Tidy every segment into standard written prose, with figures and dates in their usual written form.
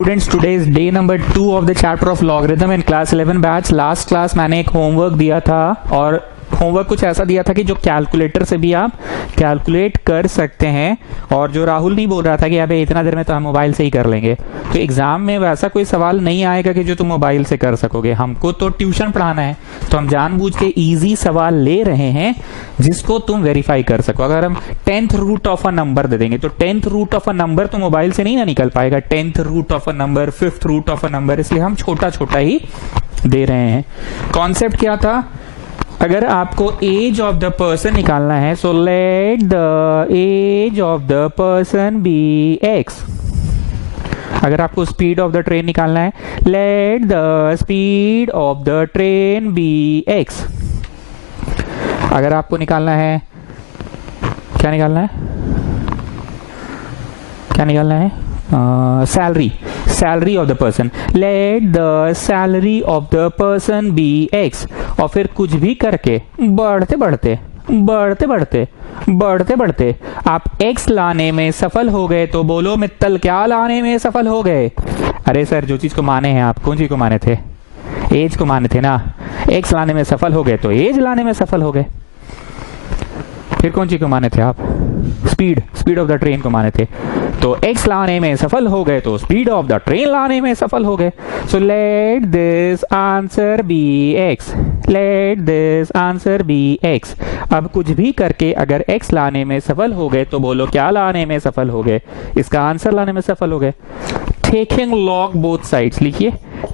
Students, today is day number 2 of the chapter of logarithm in class 11 batch. Last class मैंने एक homework दिया था और homework कुछ ऐसा दिया था कि जो कैलकुलेटर से भी आप कैलकुलेट कर सकते हैं। और जो राहुल नहीं बोल रहा था कि अबे इतना देर में तो हम मोबाइल से ही कर लेंगे, तो एग्जाम में वैसा कोई सवाल नहीं आएगा कि जो तुम मोबाइल से कर सकोगे। हमको तो ट्यूशन पढ़ाना है, तो हम जानबूझ के इजी सवाल ले रहे हैं जिसको तुम वेरीफाई कर सको। अगर हम 10th root of a number दे देंगे तो 10th root of a number तो मोबाइल से नहीं ना निकल पाएगा। 10th root of a number, 5th root of a number, इसलिए हम छोटा छोटा ही दे रहे हैं। कॉन्सेप्ट क्या था? अगर आपको एज ऑफ द पर्सन निकालना है, so let the age of the person be x. अगर आपको स्पीड ऑफ द ट्रेन निकालना है, let the speed of the train be x. अगर आपको निकालना है, क्या निकालना है, क्या निकालना है? Salary of the person, let the salary of the person be x. और फिर कुछ भी करके बढ़ते बढ़ते आप एक्स लाने में सफल हो गए, तो बोलो मित्तल क्या लाने में सफल हो गए? अरे सर, जो चीज को माने हैं आप, कौन चीज को माने थे? एज को माने थे ना। एक्स लाने में सफल हो गए तो एज लाने में सफल हो गए। फिर कौन चीज को माने थे आप? स्पीड ऑफ द ट्रेन को माने थे। तो एक्स लाने में सफल हो गए तो स्पीड ऑफ द ट्रेन लाने में सफल हो गए। So let this answer be x, let this answer be x. अब कुछ भी करके अगर एक्स लाने में सफल हो गए तो बोलो क्या लाने में सफल हो गए? इसका आंसर लाने में सफल हो गए। टेकिंग लॉग बोथ साइड्स, लिखिए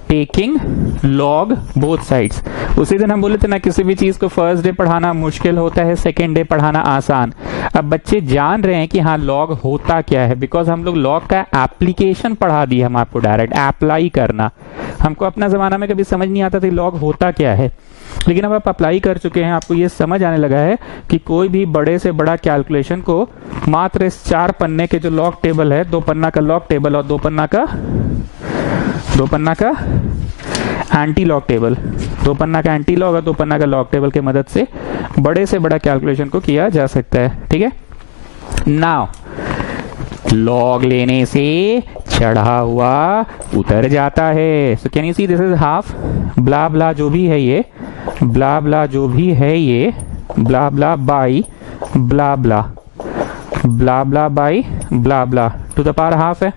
टेकिंग लॉग बोथ साइड्स। उसी दिन हम बोले थे ना, किसी भी चीज को फर्स्ट डे पढ़ाना मुश्किल होता है, सेकेंड डे पढ़ाना आसान। अब बच्चे जान रहे हैं कि हाँ लॉग होता क्या है, बिकॉज हम लोग लॉग का एप्लीकेशन पढ़ा दिए, हम आपको डायरेक्ट अप्लाई करना। हमको अपना जमाना में कभी समझ नहीं आता था लॉग होता क्या है, लेकिन अब आप अप्लाई कर चुके हैं, आपको ये समझ आने लगा है कि कोई भी बड़े से बड़ा कैलकुलेशन को मात्र इस 4 पन्ने के जो लॉग टेबल है, 2 पन्ना का लॉग टेबल और 2 पन्ना का एंटी लॉग टेबल, 2 पन्ना का एंटी लॉग और 2 पन्ना का लॉग टेबल के मदद से बड़े से बड़ा कैलकुलेशन को किया जा सकता है। ठीक है, नाउ लॉग लेने से चढ़ा हुआ उतर जाता है। So can you see, this is half blah blah जो भी है ये, ब्ला ब्ला जो भी है ये, blah blah by blah blah, blah blah by blah blah to the power half है।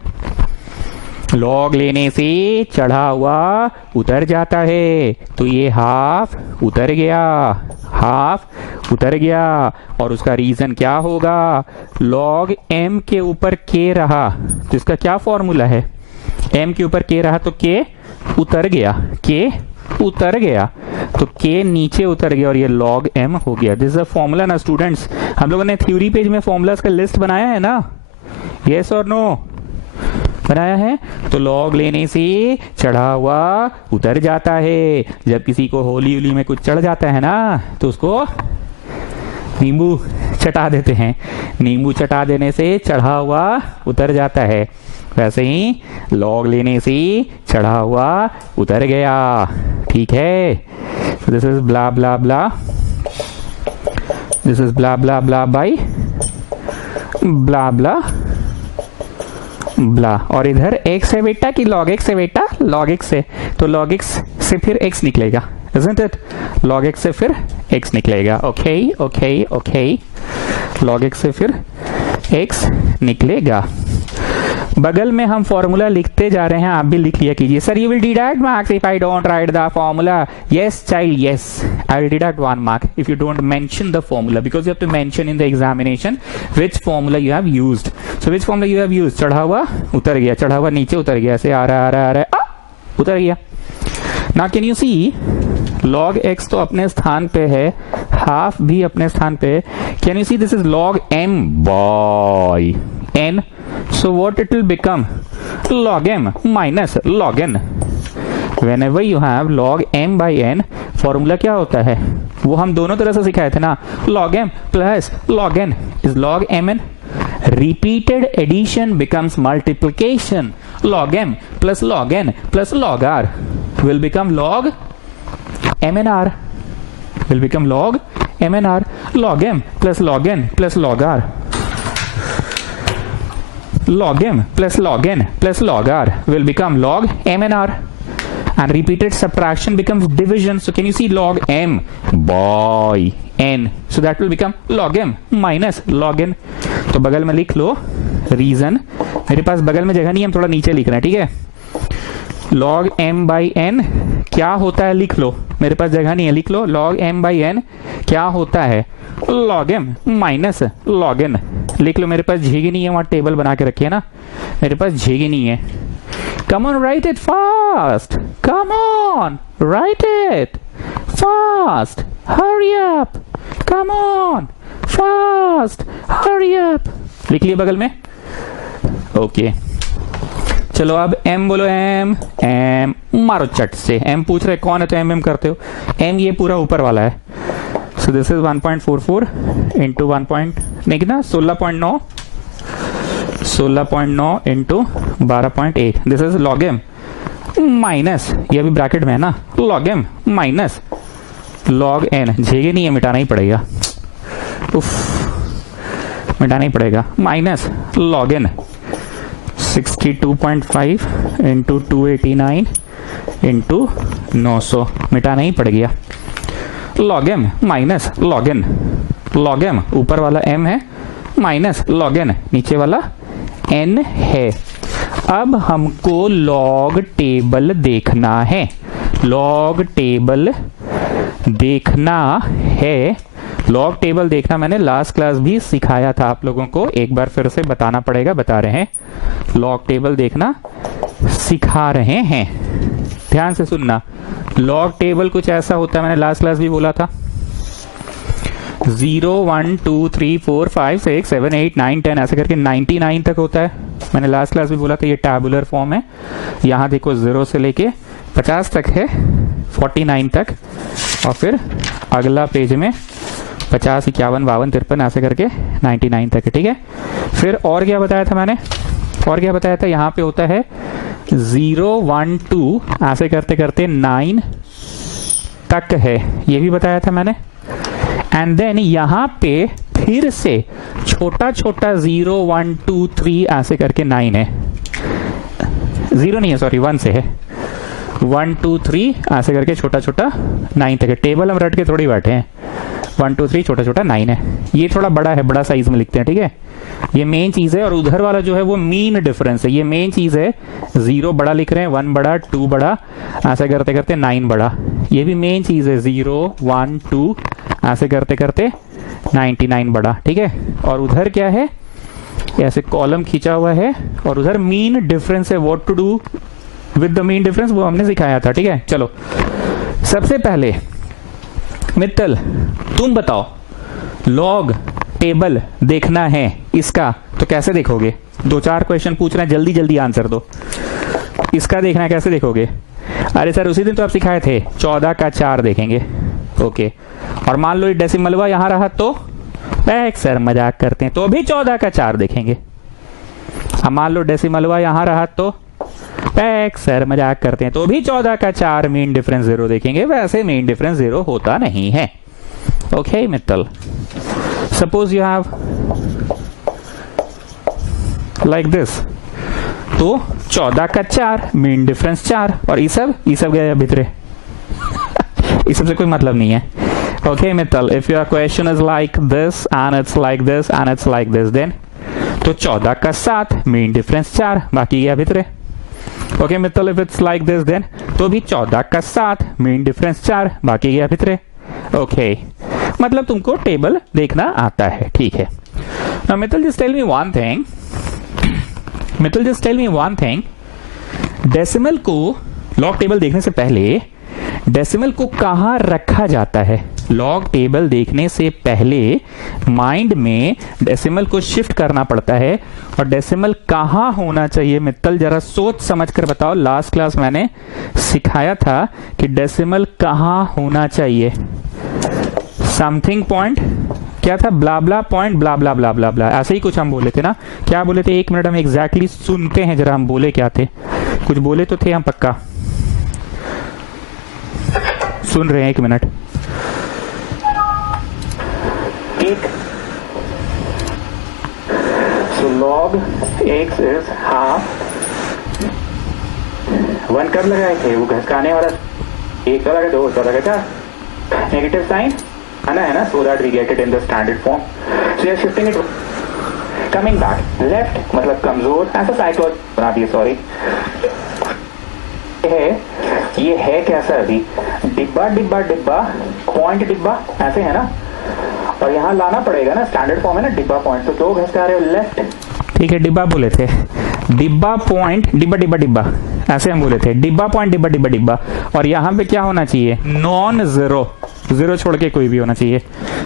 लॉग लेने से चढ़ा हुआ उतर जाता है, तो ये हाफ उतर गया, हाफ उतर गया। और उसका रीजन क्या होगा? लॉग एम के ऊपर के रहा, तो इसका क्या फॉर्मूला है? एम के ऊपर के रहा तो के उतर गया, के उतर गया, तो के नीचे उतर गया और ये लॉग एम हो गया। दिस इज अ फॉर्मूला ना स्टूडेंट्स। हम लोगों ने थ्योरी पेज में फॉर्मूलाज का लिस्ट बनाया है ना, यस और नो? बनाया है। तो लॉग लेने से चढ़ा हुआ उतर जाता है। जब किसी को होली उली में कुछ चढ़ जाता है ना, तो उसको नींबू चटा देते हैं, नींबू चटा देने से चढ़ा हुआ उतर जाता है। वैसे ही लॉग लेने से चढ़ा हुआ उतर गया। ठीक है, this is blah blah blah, this is blah blah blah by blah blah blah. और इधर x है बेटा कि log x है बेटा? log x है, तो log x से फिर x निकलेगा, isn't it? log x से फिर x निकलेगा। Okay okay okay, log x से फिर x निकलेगा। बगल में हम फॉर्मूला लिखते जा रहे हैं, आप भी लिख लिया कीजिए। Sir you will deduct marks if I don't write the formula? Yes child, yes, I will deduct 1 mark if you don't mention the formula, because you have to mention in the examination which formula you have used. So which formula you have used? चढ़ा हुआ उतर गया, चढ़ा हुआ नीचे उतर गया, ऐसे आ रहा है, उतर गया। Now can you see, log x तो अपने स्थान पे है, हाफ भी अपने स्थान पे। Can you see this is log m by n? So what it will become? Log m minus log n. Whenever you have log m by n, formula क्या होता है? वो हम दोनों तरह से सिखाए थे ना, log m plus log n is log mn. Repeated addition becomes multiplication. Log m plus log n plus log r will become log mnr, will become log mnr. Log m plus log n plus log r log m plus log n plus log r will become log m and r, and repeated subtraction becomes division. So can you see log m by n, so that will become log m minus log n. तो बगल में लिख लो reason, मेरे पास बगल में जगह नहीं है, हम थोड़ा नीचे लिख रहे हैं, ठीक है। log m by n क्या होता है लिख लो, मेरे पास जगह नहीं है, लिख लो log m by n क्या होता है, log m minus log n। लिख लो, मेरे पास झेगी नहीं है, वहां टेबल बना के रखिए ना, मेरे पास झेगी नहीं है। Come on, write it fast. Come on, write it fast. Hurry up. Come on, fast. Hurry up. लिख लिया बगल में। ओके चलो अब m बोलो, m मारो चट से। m पूछ रहे कौन है तो m करते हो। m ये पूरा ऊपर वाला है, सो दिस इज 1.44 इंटू 1. कितना 16.9 into 12.8, this is log m minus, ये भी ब्रैकेट में है ना, log m minus log n, झेगे नहीं है, मिटाना ही पड़ेगा, उफ मिटाना ही पड़ेगा, minus log n 62.5 into 289 into 900, मिटाना ही पड़ गया, log m minus log n, log m ऊपर वाला m है माइनस log n नीचे वाला n है। अब हमको लॉग टेबल देखना है, लॉग टेबल देखना है। लॉग टेबल देखना मैंने लास्ट क्लास भी सिखाया था आप लोगों को, एक बार फिर से बताना पड़ेगा, बता रहे हैं। लॉग टेबल देखना सिखा रहे हैं, ध्यान से सुनना। लॉग टेबल कुछ ऐसा होता है, मैंने लास्ट क्लास भी बोला था, 0 1 2 3 4 5 6 7 8 9 10 ऐसे करके 99 तक होता है। मैंने लास्ट क्लास भी बोला था ये टैबुलर फॉर्म है। यहाँ देखो 0 से लेके 50 तक है, 49 तक, और फिर अगला पेज में 50 51 52 53 ऐसे करके 99 तक है, ठीक है। फिर और क्या बताया था मैंने, और क्या बताया था, यहाँ पे होता है 0 1 2 ऐसे करते करते 9 तक है, ये भी बताया था मैंने। एंड देन यहाँ पे फिर से छोटा छोटा 0 1 2 3 ऐसे करके 9 है, 0 नहीं है सॉरी 1 से है, 1 2 3 ऐसे करके छोटा छोटा 9 तक है। टेबल हम रट के थोड़ी बैठे हैं, 1 2 3 छोटा छोटा 9 है, ये थोड़ा बड़ा है, बड़ा साइज में लिखते हैं, ठीक है। ये मेन चीज है, और उधर वाला जो है वो मीन डिफरेंस है, ये मेन चीज है। 0 बड़ा लिख रहे हैं, 1 बड़ा 2 बड़ा ऐसे करते करते 9 बड़ा, ये भी मेन चीज है, 0 1 2 ऐसे करते करते 99 बड़ा, ठीक है। और उधर क्या है, ऐसे कॉलम खींचा हुआ है, और उधर मीन डिफरेंस है, what to do with the mean difference वो हमने सिखाया था, ठीक है। चलो सबसे पहले मित्तल तुम बताओ, लॉग टेबल देखना है इसका तो कैसे देखोगे? 2-4 क्वेश्चन पूछ रहे हैं, जल्दी जल्दी आंसर दो। इसका देखना है कैसे देखोगे? अरे सर उसी दिन तो आप सिखाए थे, 14 का 4 देखेंगे, ओके। और मान लो ये डेसिमल हुआ यहाँ रहा तो बैक सर मजाक करते हैं, तो भी 14 का 4 देखेंगे। अब मान लो डेसिमल हुआ यहाँ रहा तो बैक सर मजाक करते हैं, तो भी 14 का 4 मीन डिफरेंस 0 देखेंगे। वैसे मीन डिफरेंस 0 होता नहीं है, okay Mittal. Suppose you have like this, तो 14 का 4 मीन डिफरेंस 4, और ये सब गया भीतरे इस सब से कोई मतलब नहीं है, okay Mittal. If your question is like this and it's like this and it's like this, then तो 14 का 7 मीन डिफरेंस 4 बाकी गया भीतरे, okay Mittal. If it's like this then तो भी 14 का 7 मीन डिफरेंस 4 बाकी गया भीतरे, ओके। मतलब तुमको टेबल देखना आता है, ठीक है। Now Mittal just tell me one thing, Mittal just tell me one thing, decimal को लॉग टेबल देखने से पहले डेसिमल को कहाँ रखा जाता है? लॉग टेबल देखने से पहले माइंड में डेसिमल को शिफ्ट करना पड़ता है, और डेसिमल कहाँ होना चाहिए मित्तल? जरा सोच समझ कर बताओ। लास्ट क्लास मैंने सिखाया था कि डेसिमल कहाँ होना चाहिए, समथिंग पॉइंट, क्या था, ब्ला ब्ला पॉइंट, ब्ला ब्ला ब्ला ब्ला ब्ला, ऐसे ही कुछ हम बोले थे ना। क्या बोले थे? 1 मिनट हम एग्जैक्टली सुनते हैं जरा, हम बोले क्या थे, कुछ बोले तो थे हम, पक्का सुन रहे हैं, 1 minute. So log x is half. 1 कब लगाए थे? वो घसकाने वाला 1 का लगा, 2 का लगा था, नेगेटिव साइन आना है ना, so that we get it in the standard form. So we are shifting it, coming back left मतलब कमजोर, ऐसा साइक्लॉजी बना दिए, सॉरी ये है कैसा अभी, डिब्बा डिब्बा डिब्बा पॉइंट डिब्बा ऐसे है ना, और यहाँ लाना पड़ेगा ना, स्टैंडर्ड फॉर्म है ना डिब्बा पॉइंट, तो दो घसका रहे हो लेफ्ट, ठीक है, डिब्बा बोले थे, डिब्बा पॉइंट डिब्बा डिब्बा डिब्बा ऐसे हम बोले थे, डिब्बा पॉइंट डिब्बा डिब्बा डिब्बा, और यहाँ पे क्या होना चाहिए, नॉन जीरो, जीरो छोड़ के कोई भी होना चाहिए।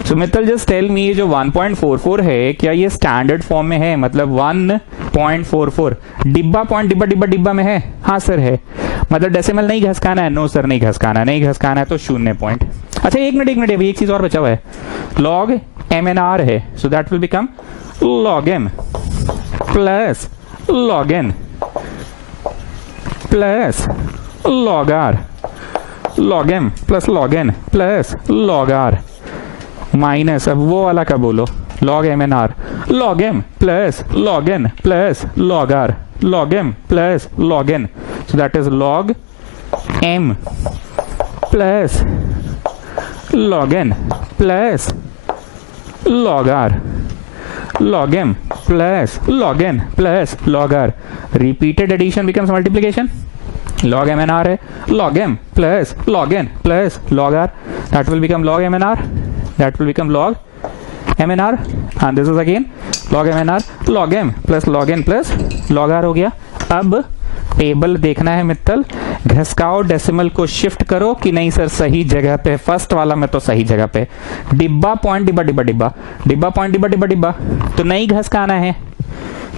सो मित्तल जस्ट टेल मी, ये जो 1.44 है क्या ये स्टैंडर्ड फॉर्म में है, मतलब 1.44 डिब्बा पॉइंट डिब्बा डिब्बा डिब्बा में है? हाँ सर है। मतलब डेसिमल नहीं घसकाना है? नो सर नहीं घसकाना, नहीं घसकाना है तो 0 पॉइंट। अच्छा एक मिनट अभी एक चीज और बचा हुआ है, लॉग MNR है, so that will become log m plus log n plus log r, log m plus log n plus log r minus, अब वो वाला का बोलो, log MNR, log m plus log n plus log r, log m plus log n, so that is log m plus log n plus log r, log m plus log n plus log r. Repeated addition becomes multiplication. Log MNR है, log m plus log n plus log r. That will become log MNR. That will become log MNR. And this is again log MNR, log m plus log n plus log r हो गया। अब table देखना है Mittal, घसकाओ decimal को shift करो कि नहीं sir सही जगह पे, फर्स्ट वाला में तो सही जगह पे, डिब्बा पॉइंट डिब्बा डिब्बा डिब्बा, डिब्बा पॉइंट डिब्बा डिब्बा डिब्बा, तो नहीं घसकाना है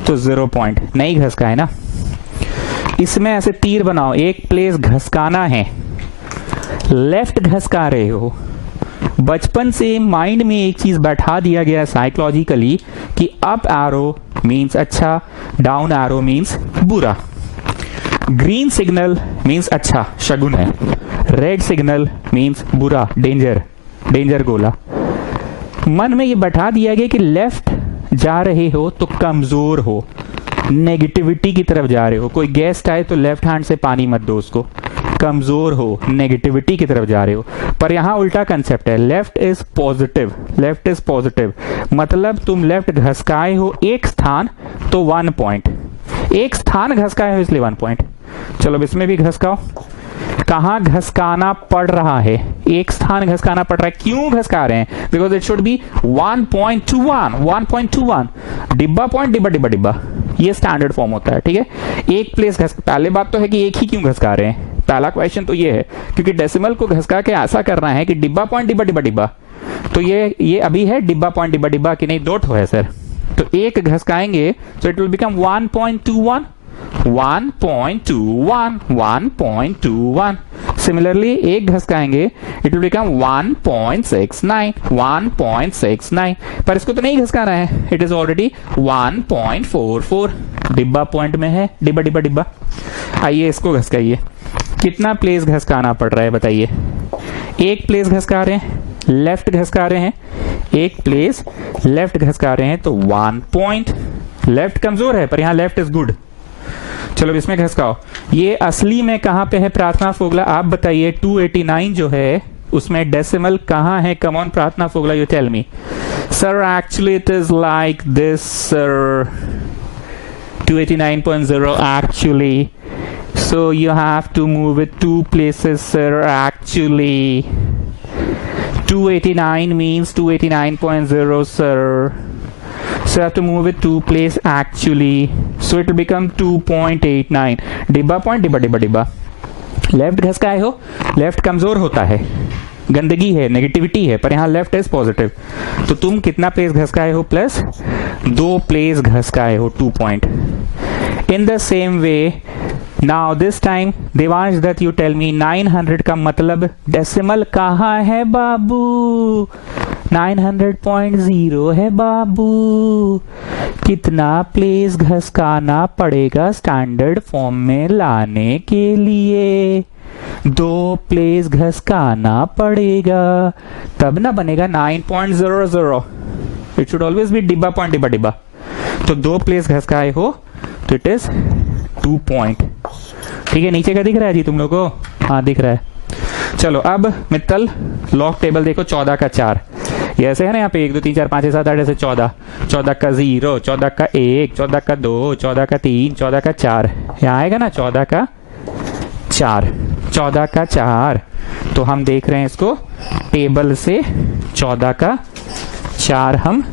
तो 0 पॉइंट, नहीं घसका है ना। इसमें ऐसे तीर बनाओ, एक प्लेस घसकाना है, लेफ्ट घसका रहे हो। बचपन से माइंड में एक चीज बैठा दिया गया है साइकोलॉजिकली कि अप एरो मीन्स अच्छा, डाउन एरो मीन्स बुरा, ग्रीन सिग्नल मीन्स अच्छा शगुन है, रेड सिग्नल मीन्स बुरा, डेंजर, डेंजर गोला। मन में ये बैठा दिया गया कि लेफ्ट जा रहे हो तो कमजोर हो, नेगेटिविटी की तरफ जा रहे हो, कोई गेस्ट आए तो लेफ्ट हैंड से पानी मत दो उसको, कमजोर हो, नेगेटिविटी की तरफ जा रहे हो। पर यहां उल्टा कंसेप्ट है, left is positive, left is positive मतलब तुम लेफ्ट घसकाए हो एक स्थान तो 1 पॉइंट, एक स्थान घसकाए हो इसलिए 1 पॉइंट। चलो इसमें भी घसकाओ, कहां घसकाना पड़ रहा है, एक स्थान घसकाना पड़ रहा है, क्यों घसका रहे हैं, बिकॉज इट शुड बी 1.21, 1.21 डिब्बा पॉइंट डिब्बा डिब्बा डिब्बा, ये स्टैंडर्ड फॉर्म होता है, ठीक है। एक प्लेस पहले बात तो है कि एक ही क्यों घसका रहे हैं, पहला क्वेश्चन तो ये है क्योंकि डेसिमल को घसका के ऐसा करना है कि डिब्बा पॉइंट डिब्बा डिब्बा डिब्बा, तो ये अभी है डिब्बा पॉइंट डिब्बा डिब्बा कि नहीं, 2 ठो है सर, तो एक घसकाएंगे so it will become 1.21, 1.21, 1.21। Similarly एक घसकाएंगे इट विल बिकम 1.69, 1.69, पर इसको तो नहीं घसकाना है, इट इज ऑलरेडी 1.44, डिब्बा पॉइंट में है, डिब्बा डिब्बा डिब्बा। आइए इसको घसकाइए, कितना प्लेस घसकाना पड़ रहा है बताइए, एक प्लेस घसका रहे हैं, लेफ्ट घसका रहे हैं, एक प्लेस लेफ्ट घसका रहे हैं तो 1 पॉइंट, लेफ्ट कमजोर है पर यहां लेफ्ट इज गुड। चलो इसमें घसकाओ, ये असली में कहां पे है प्रार्थना फोगला, आप बताइए। 289 जो है उसमें डेसिमल कहां है, come on Prarthana Fogla, you tell me. Sir actually it is like this sir, 289.0 actually, so you have to move it 2 places sir, actually 289 means 289.0 sir, so you have to move it 2 place actually, so it will become 2.89 डिब्बा point डिब्बा डिब्बा डिब्बा। Left घसकाए हो, left कमजोर होता है, गंदगी है, नेगेटिविटी है, पर यहां लेफ्ट इज पॉजिटिव, तो तुम कितना प्लेस घसकाए हो, प्लस 2 प्लेस घसकाए हो, 2 point. In the same way now this time Devansh Dutt you tell me 900 का मतलब डेसिमल कहाँ है बाबू, 900.0 है बाबू, कितना प्लेस घसकाना पड़ेगा स्टैंडर्ड फॉर्म में लाने के लिए, 2 प्लेस घसकाना पड़ेगा तब ना बनेगा 9.00, इट शुड ऑलवेज बी डिब्बा पॉइंट डिब्बा डिब्बा। तो 2 प्लेस घसकाए हो तो इट इज 2 पॉइंट। ठीक है, नीचे का दिख रहा है जी तुम लोग को? हाँ दिख रहा है। चलो अब मित्तल लॉग टेबल देखो 14 का 4, ये ऐसे है ना, यहाँ पे 1 2 3 4 5 6 7 8 ऐसे 14, 14 का 0, 14 का 1, 14 का 2, 14 का 3, 14 का 4, यहाँ आएगा ना 14 का 4, 14 का 4। तो हम देख रहे हैं इसको टेबल से 14 का 4 हम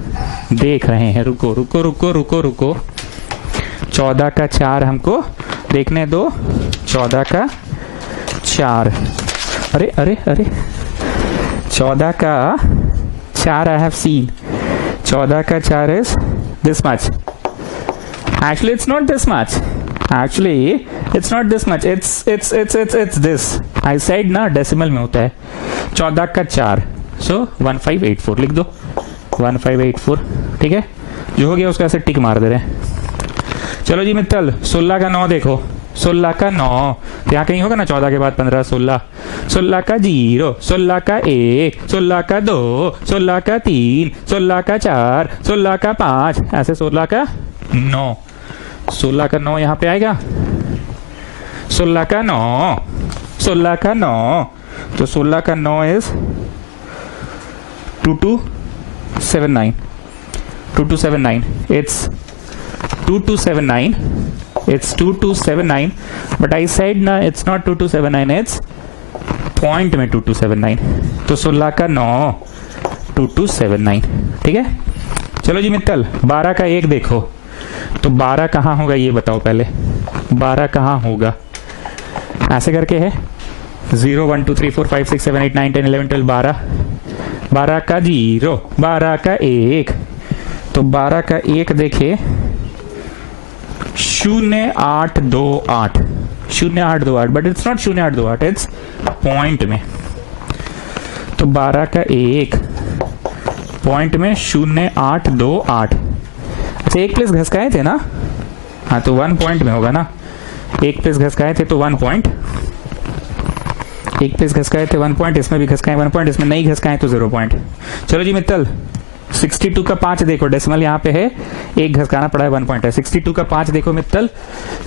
देख रहे हैं। रुको रुको रुको रुको रुको, 14 का 4 हमको देखने दो, 14 का 4, अरे अरे अरे 14 का 4 I have seen, 14 का 4 is this much. Actually it's not this much. Actually it's not this much. It's this. I said ना डेसिमल में होता है। 14 का 4, so 1584 लिख दो, 1584। ठीक है, जो हो गया उसका ऐसे टिक मार दे रहे हैं। चलो जी मित्तल 16 का 9 देखो, 16 का 9, तो यहाँ कहीं होगा ना 14 के बाद 15, 16, 16 का 0, 16 का 1, 16 का 2, 16 का 3, 16 का 4, 16 का 5, ऐसे 16 का 9, 16 का 9 यहाँ पे आएगा, 16 का 9, 16 का 9, तो 16 का 9 is 2279, 2279, it's 2279, it's 2279, but I said ना it's not 2279, it's पॉइंट में 2279, तो 16 का 9 2279। ठीक है, चलो जी मित्तल 12 का 1 देखो, तो 12 कहाँ होगा ये बताओ पहले, 12 कहाँ होगा? ऐसे करके है 0 1 2 3 4 5 6 7 8 9 10 11 12, 12 का 0, 12 का 1, तो 12 का 1 देखे 0828, 0828, but it's not 0828, it's point में। तो 12 का 1 पॉइंट में 0828। अच्छा एक प्लेस घसकाए थे ना, हाँ तो 1 पॉइंट में होगा ना, एक प्लेस घसकाए थे तो 1 पॉइंट, एक प्लेस घसकाए थे 1 पॉइंट, इसमें भी घसकाए 1 पॉइंट, इसमें नहीं घसकाए तो 0 पॉइंट। चलो जी मित्तल 62 का 5 देखो, डेसिमल यहाँ पे है, एक घसकाना पड़ा है 1 पॉइंट है। 62 का 5 देखो मित्तल,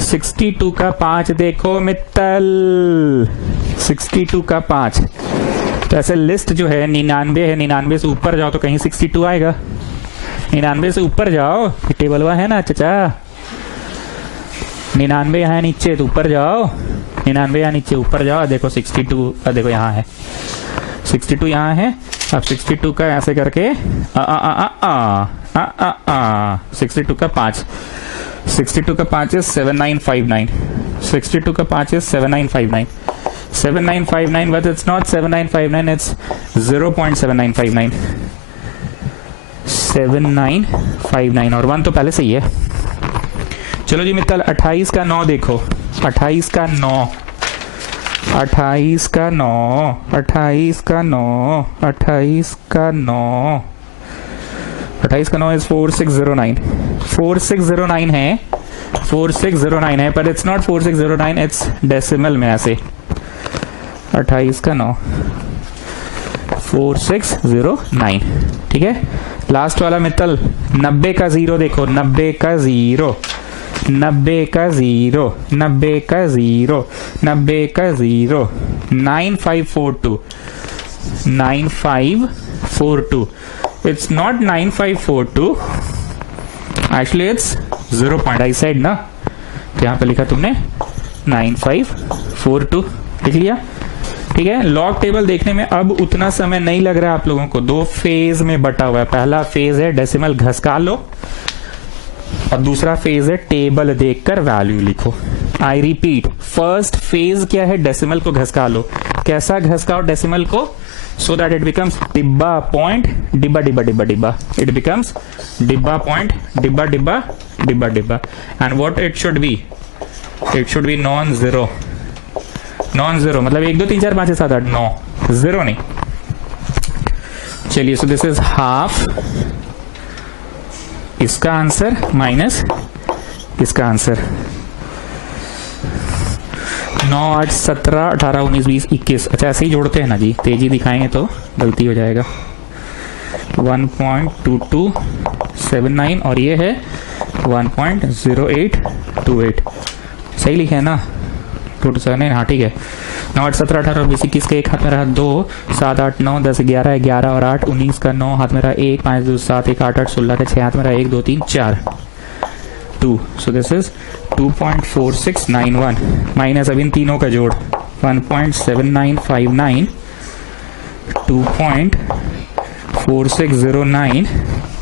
62 का 5 देखो मित्तल, 62 का 5, तो ऐसे लिस्ट जो है 99 है, 99 से ऊपर जाओ तो कहीं 62 आएगा, 99 से ऊपर जाओ, टेबल हुआ है ना चचा, 99 यहाँ नीचे तो ऊपर जाओ, 99 यहाँ नीचे ऊपर जाओ, देखो 62, देखो यहाँ है 62 यहाँ है। अब 62 का ऐसे करके 62 का 5, 62 का 5 is 7959, 62 का 5 is 7959, 7959, but it's not 7959, it's 0.7959, 7959, और 1 तो पहले से ही है। चलो जी मित्तल 28 का 9 देखो, 28 का 9, 28 का 9, 28 का 9, 28 का 9, 28 का 9 is 4609, 4609 है, 4609 है, पर इट्स नॉट 4609, इट्स डेसिमल में ऐसे। 28 का 9 4609। ठीक है, लास्ट वाला मित्तल 90 का 0 देखो, 90 का 0, 90 का 0, 90 का 0, 90 का 0, 9542, 9542, it's not 9542, actually it's 0 point, I said ना, तो यहाँ पे लिखा तुमने 9542, लिख लिया। ठीक है, लॉग टेबल देखने में अब उतना समय नहीं लग रहा है आप लोगों को, 2 फेज में बटा हुआ है। पहला फेज है डेसिमल घसका लो, और दूसरा फेज है टेबल देखकर वैल्यू लिखो। आई रिपीट, फर्स्ट फेज क्या है, डेसिमल को घसका लो। कैसा घसकाओ डेसिमल को, सो दैट इट बिकम्स डिब्बा पॉइंट डिब्बा डिब्बा डिब्बा डिब्बा, इट बिकम्स डिब्बा पॉइंट डिब्बा डिब्बा डिब्बा डिब्बा, and what it should be, it should be non zero, non zero मतलब 1 2 3 4 5 6 7 8 9, जीरो नहीं। चलिए, सो दिस इज हाफ, इसका आंसर माइनस इसका आंसर, 9 8 17 18 19 20 21। अच्छा ऐसे ही जोड़ते हैं ना जी, तेजी दिखाएंगे तो गलती हो जाएगा। 1.2279 और ये है 1.0828 सही लिखे है ना? 227, हाँ ठीक है। 9 8 17 18 20 21 का एक हाथ में रहा 2 7 8 9 10 11 11 और 8 19 का 9 हाथ में रहा 1 5 2 7 1 8 8 16 का 6 हाथ में रहा 1 2 3 4 2। सो दिस इज 2.4691 माइनस अब इन तीनों का जोड़ 1.7959 2.4609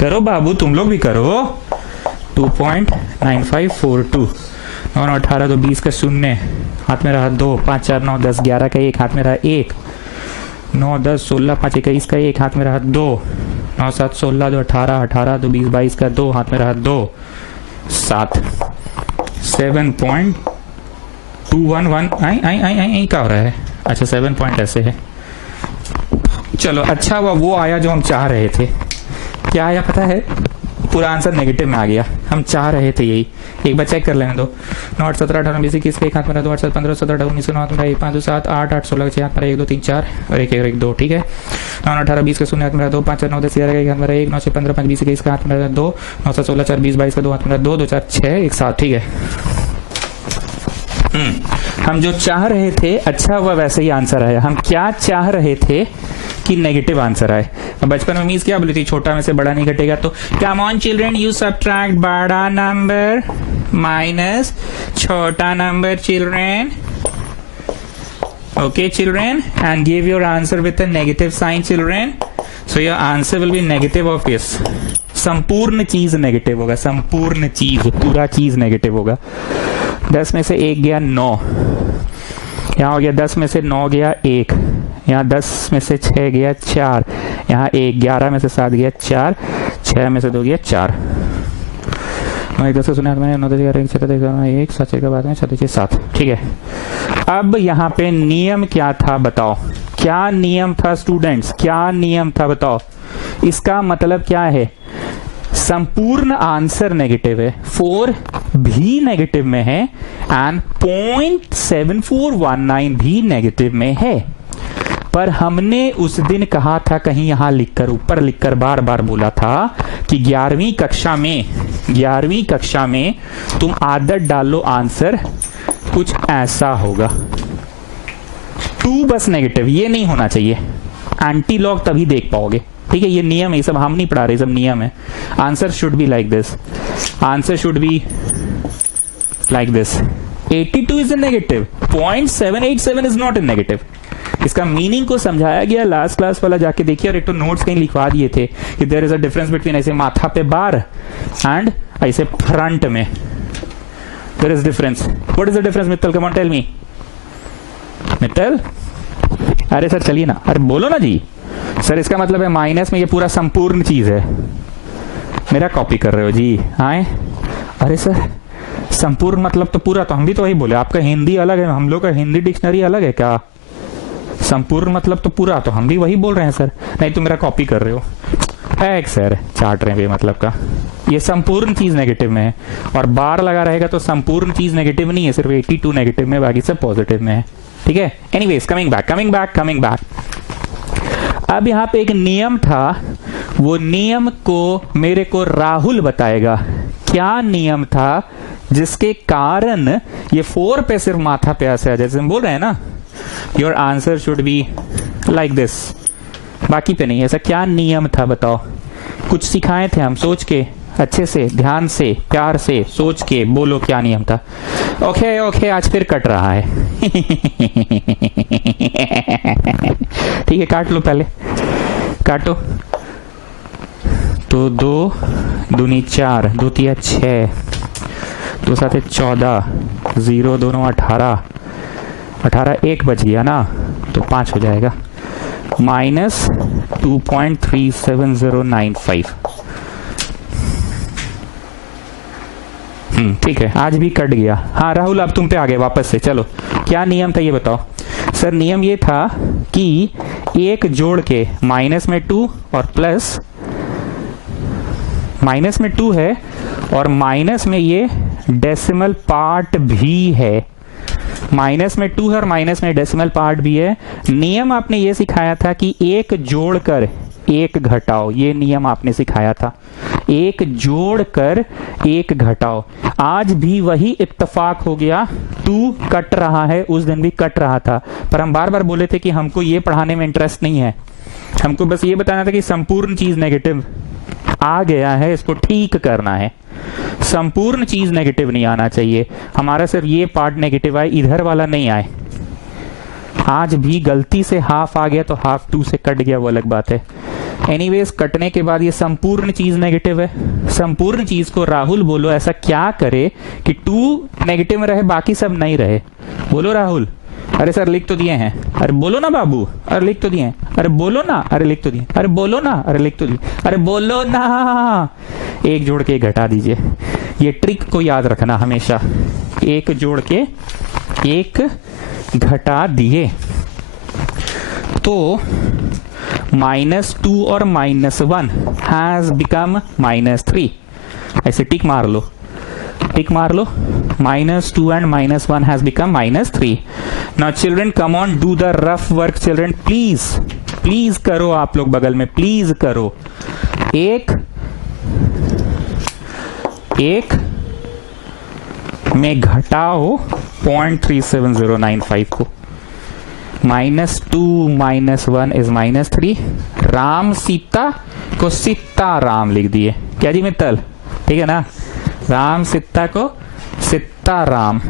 करो बाबू, तुम लोग भी करो। 2.9542 9 9 18 तो 20 का 0 हाथ में रहा 2 5 4 9 10 11 का 1 हाथ में रहा 1 9 10 16 5 21 का 1 हाथ में रहा 2 9 7 16 2 18 18 तो 20 22 का 2 हाथ में रहा 2 7 7.211 आई क्या हो रहा है? अच्छा 7 पॉइंट ऐसे है। चलो अच्छा हुआ वो आया जो हम चाह रहे थे। क्या आया पता है? पूरा आंसर नेगेटिव में आ गया। हम चाह रहे थे यही। एक बार चेक कर लेने दो। 9 8 17 18 20 21 एक हाथ में 2 8 7 15 17 19 9 हाथ में 1 5 2 7 8 8 16 6 हाथ में 1 2 3 4 और 1 1 2 ठीक है। 9 18 20 का 0 हाथ में 2 5 4 9 10 11 हाथ में 1 9 6 15 5 20 21 का हाथ में 2 9 7 16 4 20 22 का 2 हाथ में 2 2 4 6 1 7 ठीक है। हम जो चाह रहे थे अच्छा हुआ वैसे ही आंसर आया। हम क्या चाह रहे थे कि नेगेटिव आंसर आए। बचपन में मीन्स क्या बोली थी? छोटा में से बड़ा नहीं घटेगा। तो come on children, you subtract बड़ा नंबर माइनस छोटा number children. Okay children, and give your answer with a negative sign children. So your answer will be negative of this. संपूर्ण चीज नेगेटिव होगा। संपूर्ण चीज, पूरा चीज नेगेटिव होगा। 10 में से 1 गया 9, यहाँ हो गया 10 में से 9 गया 1, यहाँ 10 में से 6 गया 4, यहाँ 1, 11 में से 7 गया 4, 6 में से 2 गया 4। 9 10 सुना मैंने 9 10 11 6 1 7 के बाद में 6 7 ठीक है। अब यहाँ पे नियम क्या था बताओ? क्या नियम था स्टूडेंट्स? क्या नियम था बताओ? इसका मतलब क्या है? संपूर्ण आंसर नेगेटिव है, 4 भी नेगेटिव में है एंड 0.7419 भी नेगेटिव में है। पर हमने उस दिन कहा था, कहीं यहां लिखकर ऊपर लिखकर बार बार बोला था कि 11वीं कक्षा में तुम आदत डालो, आंसर कुछ ऐसा होगा। 2 बस नेगेटिव, ये नहीं होना चाहिए। एंटी लॉग तभी देख पाओगे, ठीक है? ये नियम है, ये सब हम नहीं पढ़ा रहे, सब नियम है। Answer should be like this, answer should be like this. 82 is a negative, 0.787 is not a negative. इसका मीनिंग को समझाया गया लास्ट क्लास वाला, जाके देखिए। और एक तो नोट्स कहीं लिखवा दिए थे कि there is a difference between ऐसे माथा पे बार एंड ऐसे फ्रंट में। There is difference. What is the difference Mittal? Come on tell me Mittal. अरे सर चलिए ना, अरे बोलो ना जी। सर इसका मतलब है माइनस में ये पूरा संपूर्ण चीज है। मेरा कॉपी कर रहे हो जी? आए अरे सर संपूर्ण मतलब तो पूरा, तो हम भी तो वही बोले। आपका हिंदी अलग है, हम लोग का हिंदी डिक्शनरी अलग है क्या? संपूर्ण मतलब तो पूरा, तो हम भी वही बोल रहे हैं सर। नहीं तो मेरा कॉपी कर रहे हो। एक सर चाट रहे हैं मतलब का। ये संपूर्ण चीज नेगेटिव में है और बार लगा रहेगा तो संपूर्ण चीज नेगेटिव नहीं है, सिर्फ 82 नेगेटिव में, बाकी सब पॉजिटिव में है, ठीक है? Anyways coming back. अब यहाँ पे एक नियम था, वो नियम को मेरे को राहुल बताएगा। क्या नियम था जिसके कारण ये 4 पे सिर्फ माथा पे ऐसे आ जाए, जैसे हम बोल रहे हैं ना, your answer should be like this, बाकी पे नहीं। ऐसा क्या नियम था बताओ? कुछ सिखाए थे हम, सोच के अच्छे से, ध्यान से, प्यार से सोच के बोलो क्या नियम था। ओके आज फिर कट रहा है। ठीक है काट लो, पहले काटो। तो 2 दूनी 4, 2 तिया 6, 2 साथे 14, 0 दोनों 18, 18 1 बच गया ना, तो 5 हो जाएगा। माइनस 2.37095। ठीक है, आज भी कट गया। हाँ राहुल अब तुम पे आ गए वापस से। चलो क्या नियम था ये बताओ? सर नियम ये था कि एक जोड़ के माइनस में 2 और प्लस, माइनस में 2 है और माइनस में ये डेसिमल पार्ट भी है। माइनस में 2 है और माइनस में डेसिमल पार्ट भी है। नियम आपने ये सिखाया था कि एक जोड़कर एक घटाओ, ये नियम आपने सिखाया था। एक जोड़कर एक घटाओ। आज भी वही इत्तेफाक हो गया, 2 कट रहा है, उस दिन भी कट रहा था, पर हम बार बार बोले थे कि हमको ये पढ़ाने में इंटरेस्ट नहीं है, हमको बस ये बताना था कि संपूर्ण चीज नेगेटिव आ गया है, इसको ठीक करना है। संपूर्ण चीज नेगेटिव नहीं आना चाहिए, हमारा सिर्फ ये पार्ट नेगेटिव आए, इधर वाला नहीं आए। आज भी गलती से हाफ आ गया तो हाफ 2 से कट गया, वो अलग बात है। एनीवेज कटने के बाद ये संपूर्ण चीज नेगेटिव है। संपूर्ण चीज को राहुल बोलो ऐसा क्या करे कि 2 नेगेटिव में रहे, बाकी सब नहीं रहे। बोलो राहुल। अरे सर लिख तो दिए हैं, अरे बोलो ना बाबू, अरे लिख तो दिए हैं, अरे बोलो ना, अरे लिख तो दिए, अरे बोलो ना, अरे लिख तो दिए, अरे बोलो ना। एक जोड़ के घटा दीजिए, ये ट्रिक को याद रखना हमेशा। एक जोड़ के एक घटा दिए तो -2 और -1 हैज बिकम -3। ऐसे टिक मार लो, टिक मार लो। -2 and -1 has become -3. Now children come on, do the rough work children, please, please करो आप लोग बगल में, प्लीज करो। एक में घटाओ 0.37095 को। -2 -1 is -3। राम सीता को सीता राम लिख दिए, क्या जी मित्तल, ठीक है ना। राम सीता को सीता राम,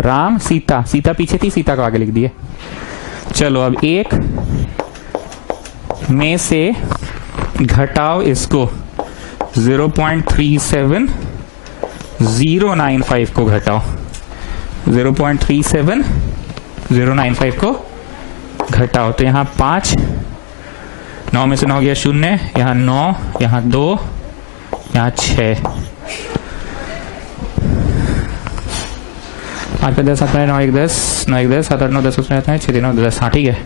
राम सीता, सीता पीछे थी, सीता को आगे लिख दिए। चलो अब एक में से घटाओ इसको 0.37095 को घटाओ, 0.37095 को घटाओ तो यहाँ 5, 9 में से 9 गया 0, यहाँ 9, यहाँ 2, यहाँ 6, 8 पे 10, 7 9 1 10, 9 1 10, 7 8 9 10 उसमें आता है 6 9 10। हाँ ठीक है।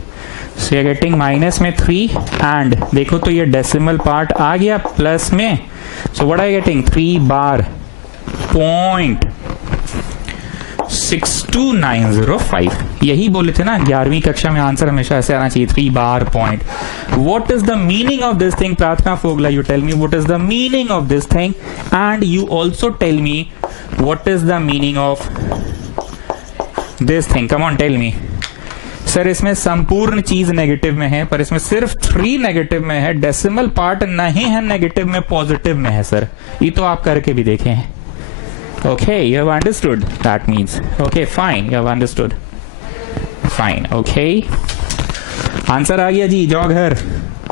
सो यू गेटिंग माइनस में 3 एंड देखो तो ये डेसिमल पार्ट आ गया प्लस में। सो व्हाट आई गेटिंग 3 बार 0.62905। यही बोले थे ना 11वीं कक्षा में, आंसर हमेशा ऐसे आना चाहिए 3 बार point. What is the meaning of this thing Prarthana Fogla, you tell me what is the meaning of this thing and you also tell me what is the meaning of this thing. Come on tell me. Sir इसमें संपूर्ण चीज negative में है, पर इसमें सिर्फ 3 negative में है, डेसिमल पार्ट नहीं है नेगेटिव में, पॉजिटिव में है सर। ये तो आप करके भी देखे हैं। Okay, you have understood. That means okay, fine. You have understood. Fine. Okay. Answer आ गया जी, जाओ घर,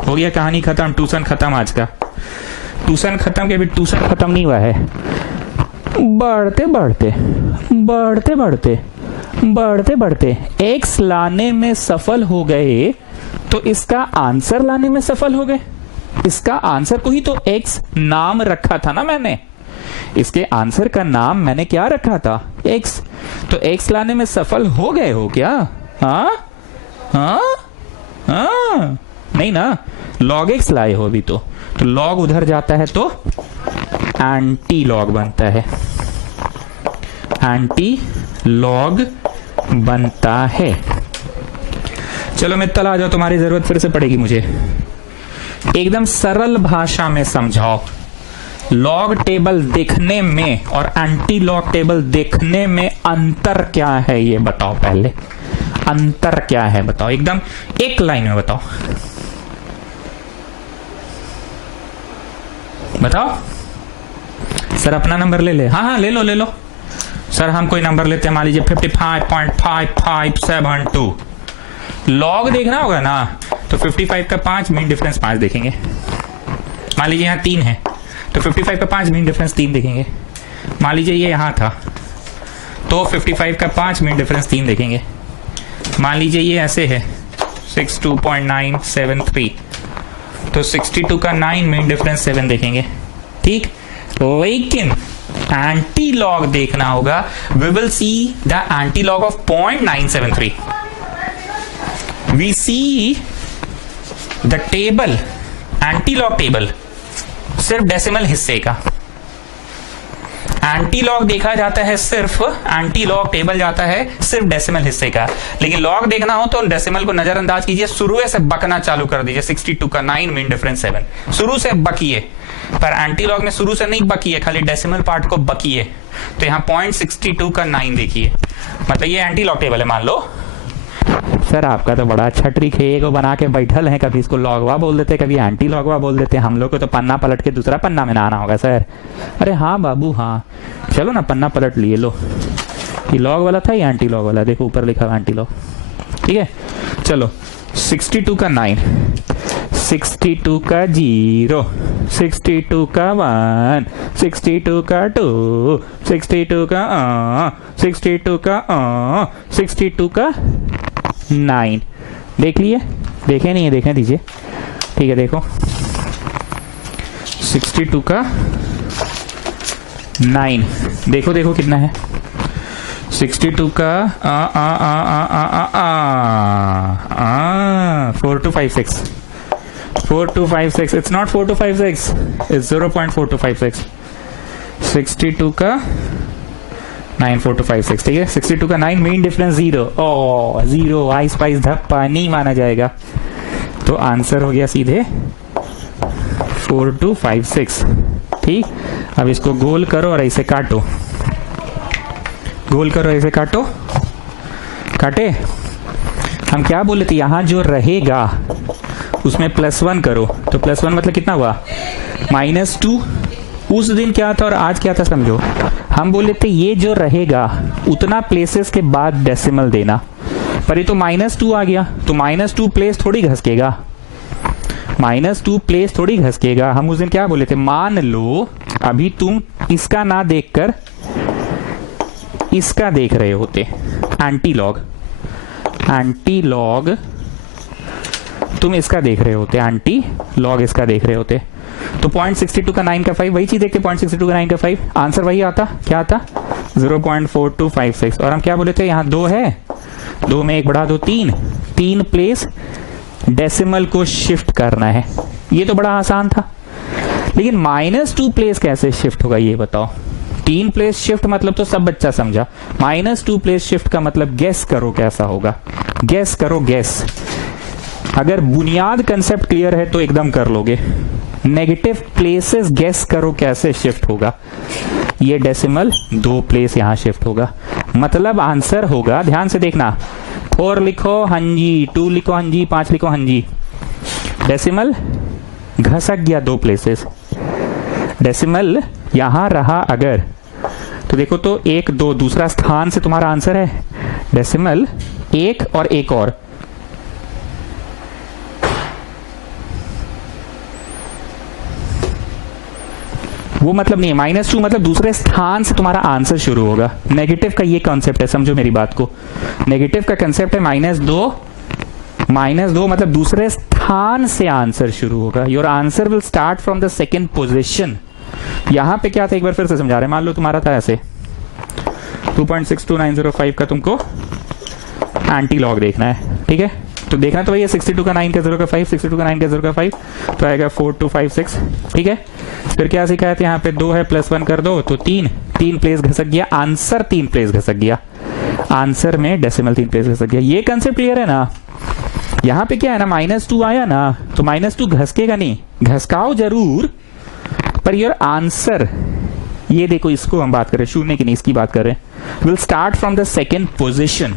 हो गया, कहानी खत्म, ट्यूशन खत्म आज का। ट्यूशन खत्म के भी ट्यूशन खत्म नहीं हुआ है। बढ़ते बढ़ते बढ़ते बढ़ते बढ़ते बढ़ते एक्स लाने में सफल हो गए तो इसका आंसर लाने में सफल हो गए। इसका आंसर को ही तो एक्स नाम रखा था ना मैंने, इसके आंसर का नाम मैंने क्या रखा था, एक्स। तो एक्स लाने में सफल हो गए हो क्या? हाँ हाँ हाँ, नहीं ना, लॉग एक्स लाए हो अभी तो लॉग उधर जाता है तो एंटी लॉग बनता है, एंटी लॉग बनता है। चलो मित्तल आ जाओ, तुम्हारी जरूरत फिर से पड़ेगी मुझे। एकदम सरल भाषा में समझाओ, लॉग टेबल देखने में और एंटी लॉग टेबल देखने में अंतर क्या है, ये बताओ पहले। अंतर क्या है बताओ, एकदम एक लाइन में बताओ, बताओ। सर अपना नंबर ले ले, हाँ हाँ ले लो ले लो। सर हम कोई नंबर लेते हैं, मान लीजिए 55.5572। लॉग देखना होगा ना, तो 55 का 5 मीन डिफरेंस 5 देखेंगे। मान लीजिए यहाँ 3 है तो 55 का 5 मीन डिफरेंस 3 देखेंगे। मान लीजिए ये यहाँ था तो 55 का 5 मीन डिफरेंस 3 देखेंगे। मान लीजिए ये ऐसे है 62.973 तो 62 का 9 मीन डिफरेंस 7 देखेंगे, ठीक। लेकिन एंटी लॉग देखना होगा, we will see the antilog of 0.973। We see the table, antilog table सिर्फ डेसिमल हिस्से का। एंटी लॉग देखा जाता है सिर्फ, एंटी लॉग टेबल जाता है सिर्फ डेसिमल हिस्से का। लेकिन लॉग देखना हो तो डेसिमल को नजरअंदाज कीजिए, शुरू से बकना चालू कर दीजिए। 62 का 9 मीन डिफरेंस 7, शुरू से बकिए। पर एंटी लॉग में शुरू से नहीं बकी है, खाली डेसिमल पार्ट को बकी है। तो यहाँ 0.62 का 9 देखिए, मतलब ये एंटी लॉग टेबल है मान लो। सर आपका तो बड़ा अच्छा ट्रिक है, ये को बना के बैठल है, कभी इसको लॉगवा बोल देते, कभी एंटी लॉगवा बोल देते। हम लोग को तो पन्ना पलट के दूसरा पन्ना में ना आना होगा सर। अरे हाँ बाबू हाँ, चलो ना पन्ना पलट लिए लो। ये लॉग वाला था या एंटी लॉग वाला, देखो ऊपर लिखा हुआ एंटी लॉग। ठीक है चलो 62 का 9, 62 का 0, 62 का 1, 62 का 2, 62 का 62 का 62 का 9। देख लिए, देखे नहीं है, देखें दीजिए। ठीक है देखो 62 का 9, देखो देखो कितना है 62 का 4256, 4256। It's not 4256, it's 0.4256। 62 का 9426। ठीक है 62 का 9, मीन डिफरेंस 0। ओ 0 आई स्पाइस धप्पा नहीं माना जाएगा, तो आंसर हो गया सीधे 4256। ठीक, अब इसको गोल करो और ऐसे काटो, गोल करो ऐसे काटो। काटे, हम क्या बोले थे, यहां जो रहेगा उसमें +1 करो, तो +1 मतलब कितना हुआ -2। उस दिन क्या था और आज क्या था समझो, हम बोले थे ये जो रहेगा उतना प्लेसेस के बाद डेसिमल देना, पर ये तो -2 आ गया, तो -2 प्लेस थोड़ी घसकेगा, -2 प्लेस थोड़ी घसकेगा। हम उस दिन क्या बोले थे, मान लो अभी तुम इसका ना देखकर इसका देख रहे होते, एंटी लॉग, एंटी लॉग तुम इसका देख रहे होते, एंटी लॉग इसका देख रहे होते, तो 0.62 का 9 का 5 वही चीज देखते, 0.62 का 9 का 5 आंसर वही आता, क्या आता 0.4256। और हम क्या बोले थे, यहाँ 2 है, 2 में 1 बढ़ा दो 3, 3 प्लेस डेसिमल को शिफ्ट करना है। ये तो बड़ा आसान था, लेकिन -2 प्लेस कैसे शिफ्ट होगा ये बताओ। 3 प्लेस शिफ्ट मतलब तो सब बच्चा समझा, -2 प्लेस शिफ्ट का मतलब गेस करो कैसा होगा, गेस करो गेस। अगर बुनियाद कंसेप्ट क्लियर है तो एकदम कर लोगे। नेगेटिव प्लेसेस गेस करो कैसे शिफ्ट होगा। ये डेसिमल 2 प्लेस यहां शिफ्ट होगा, मतलब आंसर होगा, ध्यान से देखना, 4 लिखो हंजी, 2 लिखो हंजी, 5 लिखो हंजी, डेसिमल घसक गया 2 प्लेसेस। डेसिमल यहां रहा अगर, तो देखो तो 1 2 दूसरा स्थान से तुम्हारा आंसर है, डेसिमल 1 और 1 और, वो मतलब नहीं है। -2 मतलब दूसरे स्थान से तुम्हारा आंसर शुरू होगा। नेगेटिव का ये कॉन्सेप्ट है, समझो मेरी बात को। नेगेटिव का कॉन्सेप्ट है -2, -2 मतलब दूसरे स्थान से आंसर शुरू होगा। Your answer will start from the second position. यहां पे क्या था, एक बार फिर से समझा रहे हैं। मान लो तुम्हारा था ऐसे 2.62905 का तुमको एंटी लॉग देखना है, ठीक है, तो देखना तो भैया 62 का 9 का 0 का 5, 62 का 9 का 0 का 5, तो आएगा 4256। ठीक है, फिर क्या सिखाया था, यहाँ पे 2 है, +1 कर दो तो 3 प्लेस घसक गया, आंसर 3 प्लेस घसक गया, आंसर में डेसिमल 3 प्लेस घसक गया। ये कंसेप्ट क्लियर है ना। यहाँ पे क्या है ना, -2 आया ना, तो -2 घसकेगा नहीं, घसकाओ जरूर, पर योर आंसर, ये देखो इसको हम बात कर रहे हैं, शून्य की नहीं, इसकी बात कर रहे हैं, will start from the second position.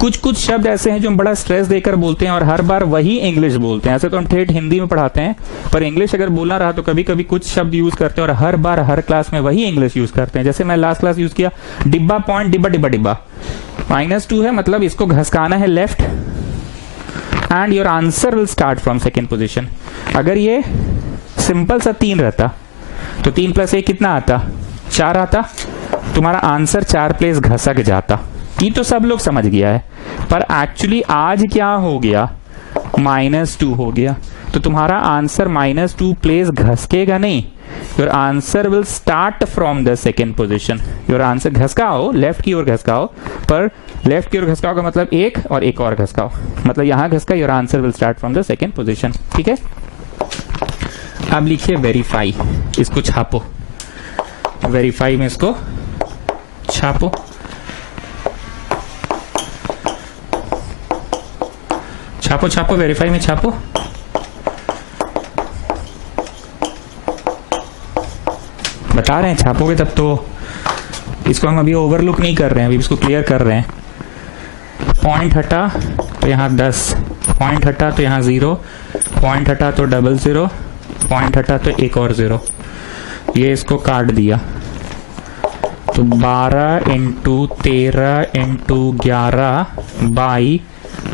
कुछ शब्द ऐसे हैं जो हम बड़ा स्ट्रेस देकर बोलते हैं और हर बार वही इंग्लिश बोलते हैं। ऐसे तो हम ठेठ हिंदी में पढ़ाते हैं, पर इंग्लिश अगर बोलना रहा तो कभी कभी कुछ शब्द यूज करते हैं और हर बार हर क्लास में वही इंग्लिश यूज करते हैं। जैसे मैं लास्ट क्लास यूज किया डिब्बा पॉइंट, डिब्बा डिब्बा डिब्बा, -2 है मतलब इसको घसकाना है left, and your answer will start from second position. अगर ये सिंपल सा 3 रहता तो 3 + 1 कितना आता, 4 आता, तुम्हारा आंसर 4 प्लेस घसक जाता। ये तो सब लोग समझ गया है, पर एक्चुअली आज क्या हो गया, -2 हो गया, तो तुम्हारा आंसर -2 प्लेस घसकेगा नहीं, your answer will start from the second position. Your answer घसकाओ, लेफ्ट की ओर घसकाओ, पर लेफ्ट की ओर घसकाओ का मतलब 1 और 1 और घसकाओ, मतलब यहां घसका, your answer will start from the second position. ठीक है, अब लिखिए वेरीफाई, इसको छापो, वेरीफाई में इसको छापो, छापो छापो, वेरीफाई में छापो। बता रहे हैं, छापोगे तब तो। इसको हम अभी ओवरलुक नहीं कर रहे हैं, अभी इसको क्लियर कर रहे हैं। पॉइंट हटा तो यहाँ 10, पॉइंट हटा तो यहाँ 0, पॉइंट हटा तो 00, पॉइंट हटा तो एक और 0। ये इसको काट दिया तो 12 into 13 into 11 by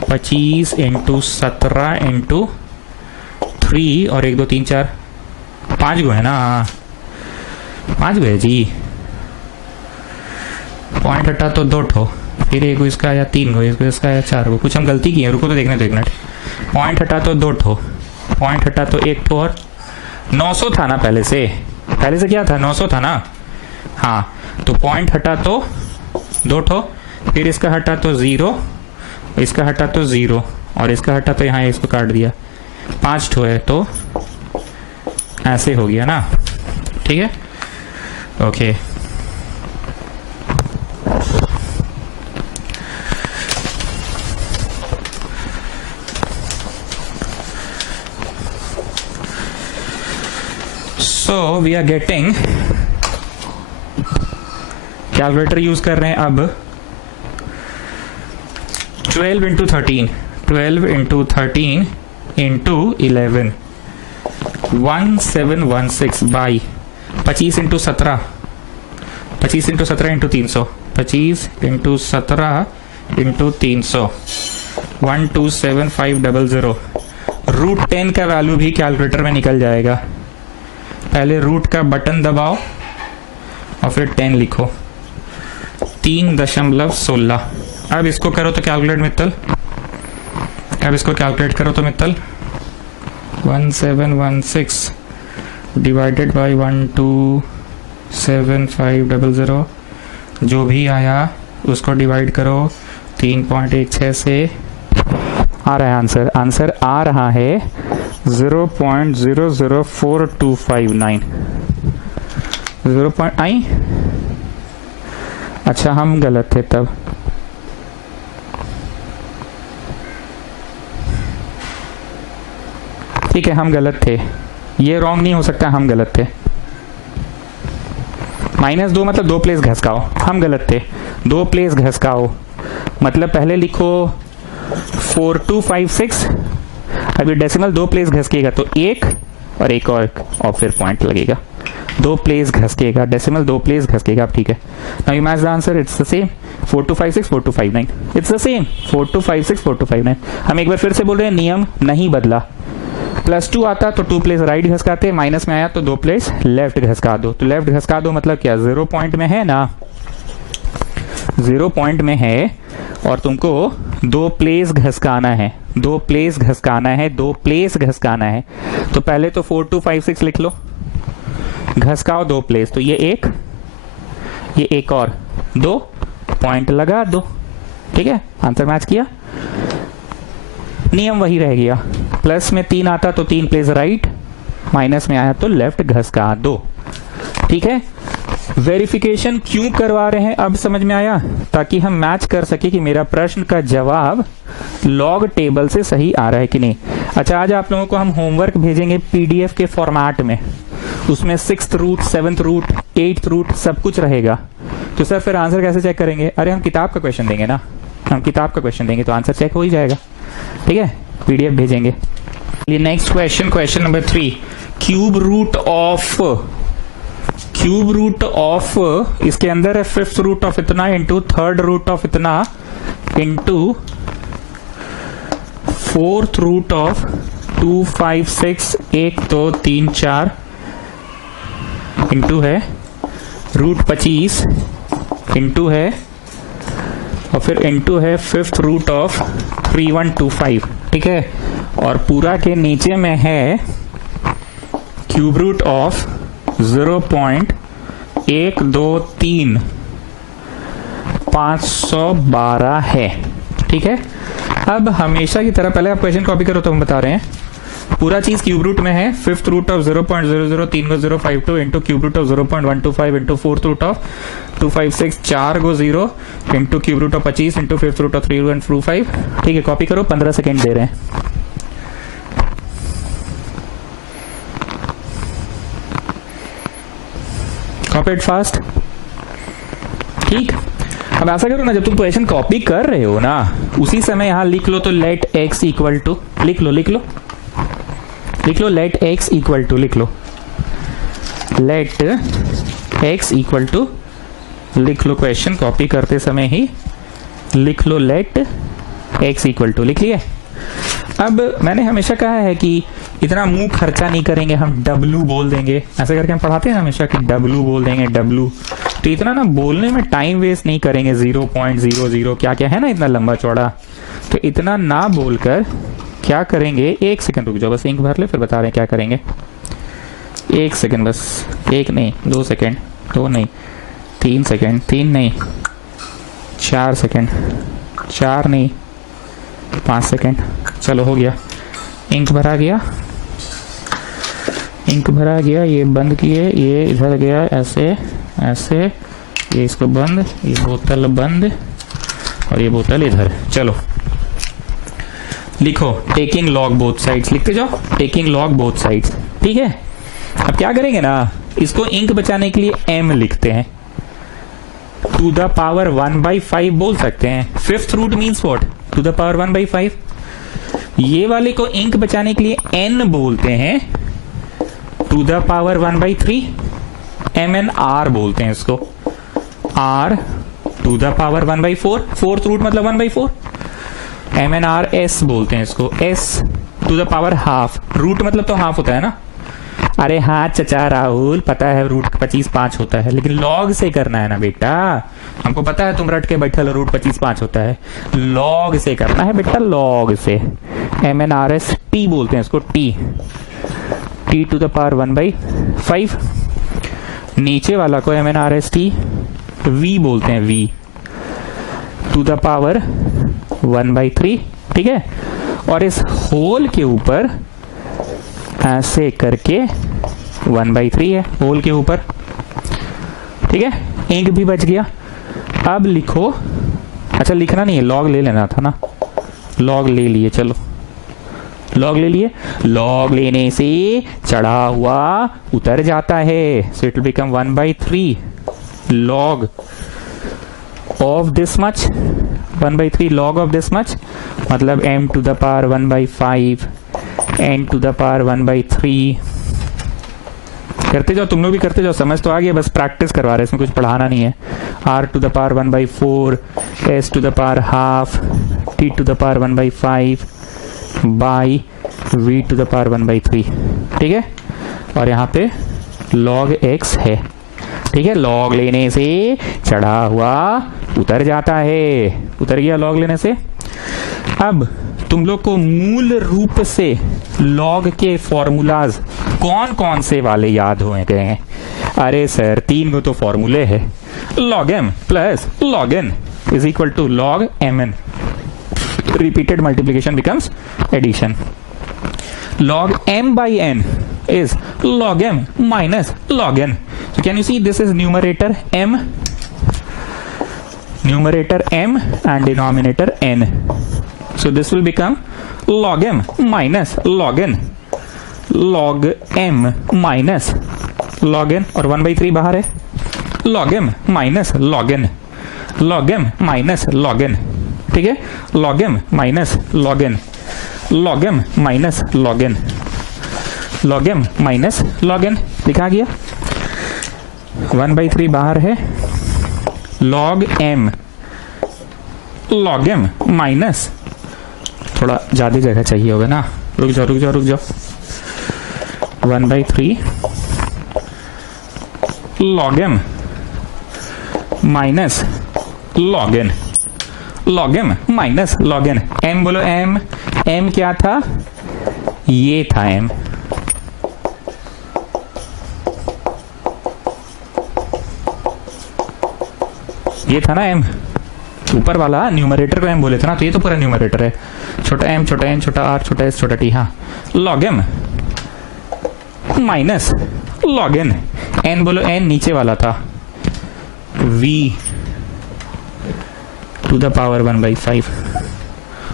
25 into 17 into 3 और 1 2 3 4 5 गो है ना, 5 गो है जी। पॉइंट हटा तो 2 ठो, फिर एक इसका आया 3 गो, एक इसका आया 4 गो। कुछ हम गलती किए, रुको तो देखने दो एक मिनट। पॉइंट हटा तो 2 ठो, पॉइंट हटा तो 1 ठो, और 900 था ना पहले से क्या था, 900 था ना। हाँ, तो पॉइंट हटा तो 2 ठो, फिर इसका हटा तो 0, इसका हटा तो 0, और इसका हटा तो यहाँ इसको काट दिया, 5 ठो है, तो ऐसे हो गया ना। ठीक है, okay. So we are getting, calculator use कर रहे हैं अब। 12 into 13, 12 into 13 into 11, 1716 by 25 into 17, 25 into 17 into 300, 25 into 17 into 300, 127500। √10 का वैल्यू भी कैलकुलेटर में निकल जाएगा। पहले रूट का बटन दबाओ और फिर 10 लिखो, 3.16। अब इसको करो तो कैलकुलेट मित्तल, अब इसको कैलकुलेट करो तो मित्तल, 1716 डिवाइडेड बाई 127500, जो भी आया उसको डिवाइड करो 3.16 से। आ रहा है आंसर, आंसर आ रहा है 0.004259। 0 आई, अच्छा हम गलत थे तब। ठीक है, हम गलत थे, ये रॉन्ग नहीं हो सकता, हम गलत थे। -2 मतलब 2 प्लेस घसकाओ, हम गलत थे, 2 प्लेस घसकाओ मतलब पहले लिखो 4256, अभी डेसिमल 2 प्लेस घसकेगा तो 1 और एक और फिर पॉइंट लगेगा, 2 प्लेस घसकेगा, डेसिमल 2 प्लेस घसकेगा। ठीक है, now you match the answer, it's the same 4256 4259, it's the same 4256 4259। हम एक बार फिर से बोल रहे हैं, नियम नहीं बदला। +2 आता तो 2 प्लेस राइट घसकाते, माइनस में आया तो 2 प्लेस लेफ्ट घसका दो। तो लेफ्ट घसका दो मतलब क्या, 0 पॉइंट में है ना, 0 पॉइंट में है और तुमको 2 प्लेस घसकाना है, 2 प्लेस घसकाना है, 2 प्लेस घसकाना है। तो पहले तो 4256 लिख लो, घसकाओ 2 प्लेस, तो ये एक और 2 पॉइंट लगा दो। ठीक है, आंसर मैच किया, नियम वही रह गया। प्लस में 3 आता तो 3 प्लेस राइट, माइनस में आया तो लेफ्ट घसका दो। ठीक है, वेरिफिकेशन क्यों करवा रहे हैं अब समझ में आया, ताकि हम मैच कर सके कि मेरा प्रश्न का जवाब लॉग टेबल से सही आ रहा है कि नहीं। अच्छा, आज आप लोगों को हम होमवर्क भेजेंगे पीडीएफ के फॉर्मेट में, उसमें 6th root 7th root 8th root सब कुछ रहेगा। तो सर फिर आंसर कैसे चेक करेंगे, अरे हम किताब का क्वेश्चन देंगे ना, हम किताब का क्वेश्चन देंगे तो आंसर चेक हो ही जाएगा। ठीक है, पीडीएफ भेजेंगे। Next question, question number 3, cube root of इसके अंदर है 5th रूट ऑफ इतना इंटू 3rd रूट ऑफ इतना into 4th root of 2 5 6 1 2 3 4 into है रूट 25 इंटू है और फिर इंटू है 5th रूट ऑफ 3125। ठीक है, और पूरा के नीचे में है क्यूब रूट ऑफ 0.123 512 है। ठीक है, अब हमेशा की तरह पहले आप क्वेश्चन कॉपी करो तो हम बता रहे हैं, पूरा चीज क्यूब रूट में है। 5th रूट ऑफ 0.003 को 052 into cube root of 0.125 into 4th root of 256 4 को 0 into cube root of 25 into 5th root of 3.25। ठीक है, कॉपी करो, 15 सेकेंड दे रहे हैं। Copy it fast. ठीक, अब ऐसा करो ना, जब तुम क्वेश्चन कॉपी कर रहे हो ना उसी समय यहां लिख लो, तो लेट एक्स इक्वल टू लिख लो लेट एक्स इक्वल टू लिख लो क्वेश्चन कॉपी करते समय ही लिख लो लेट एक्स इक्वल टू, लिख लिया। अब मैंने हमेशा कहा है कि इतना मुंह खर्चा नहीं करेंगे, हम W बोल देंगे, ऐसे करके हम पढ़ाते हैं हमेशा कि W बोल देंगे W, तो इतना ना बोलने में टाइम वेस्ट नहीं करेंगे, 0.00 क्या क्या है ना इतना लंबा चौड़ा, तो इतना ना बोलकर क्या करेंगे, 1 सेकंड रुक जाओ बस, इंक भर ले फिर बता रहे हैं क्या करेंगे। 1 सेकंड बस, 1 नहीं 2 सेकंड, 2 नहीं 3 सेकंड, 3 नहीं 4 सेकंड, 4 नहीं 5 सेकंड, चलो हो गया। इंक भरा गया, ये बंद किए, ये इधर गया ऐसे ऐसे, ये इसको बंद, ये बोतल बंद और ये बोतल इधर। चलो लिखो टेकिंग लॉग बोथ साइड्स, लिखते जाओ टेकिंग लॉग बोथ साइड्स। ठीक है, अब क्या करेंगे ना, इसको इंक बचाने के लिए m लिखते हैं, टू द पावर 1/5 बोल सकते हैं। Fifth root means what, to the power 1/5। ये वाले को इंक बचाने के लिए n बोलते हैं, टू द पावर 1/3। MNR बोलते हैं इसको, r to the power 1/4, fourth root मतलब 1/4। MNRS बोलते हैं इसको, s to the power half, root मतलब तो हाफ होता है ना। अरे हाँ चचा राहुल, पता है रूट 25/5 होता है, लेकिन लॉग से करना है ना बेटा, हमको पता है तुम रट के बैठल रूट 25/5 होता है, लॉग से करना है बेटा, लॉग से। MNRS T बोलते हैं इसको, T टू द पावर 1/5। नीचे वाला को MNRS T V बोलते हैं, V टू द पावर 1/3। ठीक है, और इस होल के ऊपर ऐसे करके 1/3 है, होल के ऊपर। ठीक है, इंक भी बच गया। अब लिखो, अच्छा लिखना नहीं है, लॉग ले लेना था ना, लॉग ले लिए, चलो लॉग ले लिए। लॉग लेने से चढ़ा हुआ उतर जाता है, so it will become 1/3 log of this much, 1/3 log of this much, मतलब m to the power 1/5 n to the power 1/3। करते जाओ, तुम लोग भी करते जाओ, समझ तो आ गया, बस प्रैक्टिस करवा रहे हैं, इसमें कुछ पढ़ाना नहीं है। r to the power 1/4, s to the power half, t to the power 1/5 by v to the power 1/3। ठीक है, और यहाँ पे log x है। ठीक है, log लेने से चढ़ा हुआ उतर जाता है, उतर गया log लेने से। अब तुम लोग को मूल रूप से log के फॉर्मूलाज कौन कौन से वाले याद हो गए हैं? अरे सर 3 गो तो फॉर्मूले है, log m plus log n is equal to log mn। Repeated multiplication becomes addition. log m by n is log m minus log n. So can you see this is numerator m and denominator n. So this will become log m minus log n, log m minus log n, और 1/3 बाहर है, log m minus log n, log m minus log n। ठीक है, log m minus log n, log m minus log n, log m minus log n लिखा गया। 1/3 बाहर है, log m minus, थोड़ा ज्यादा जगह चाहिए होगा ना, रुक जाओ 1/3 log m minus log n, log m minus log n। m बोलो, m क्या था, ये था m, ये था ना m, ऊपर वाला न्यूमरेटर को m बोले थे ना, तो ये तो पूरा न्यूमरेटर है, छोटा m छोटा n छोटा r छोटा s छोटा t। हाँ, log m minus log n, n बोलो, n नीचे वाला था, v टू द पावर 1/5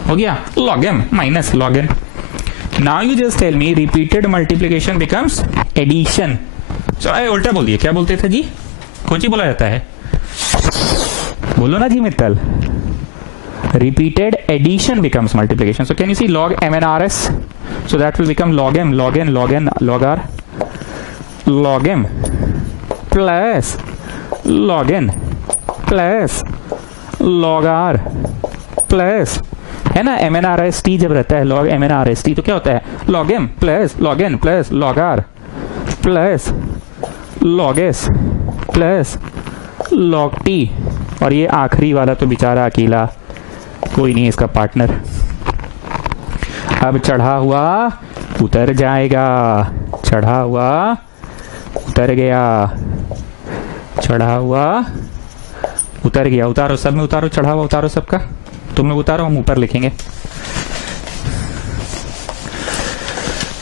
हो गया, log m minus log n। Now you just tell me repeated multiplication becomes addition. उल्टा बोल दिए, क्या बोलते थे जी, कौन सी बोला जाता है? बोलो ना जी Mittal. Repeated addition becomes multiplication. So can you see log m and rs? So that will become log m, log n, log n, log r, log m plus log n plus log r plus, है ना, m n r s t जब रहता है log m n r s t तो क्या होता है? log m plus log n plus log r plus log s plus log t, और ये आखिरी वाला तो बेचारा अकेला, कोई नहीं इसका पार्टनर। अब चढ़ा हुआ उतर जाएगा, चढ़ा हुआ उतर गया, चढ़ा हुआ उतर गया। उतारो, सब में उतारो, चढ़ा हुआ उतारो सबका। तुम लोग उतारो, हम ऊपर लिखेंगे।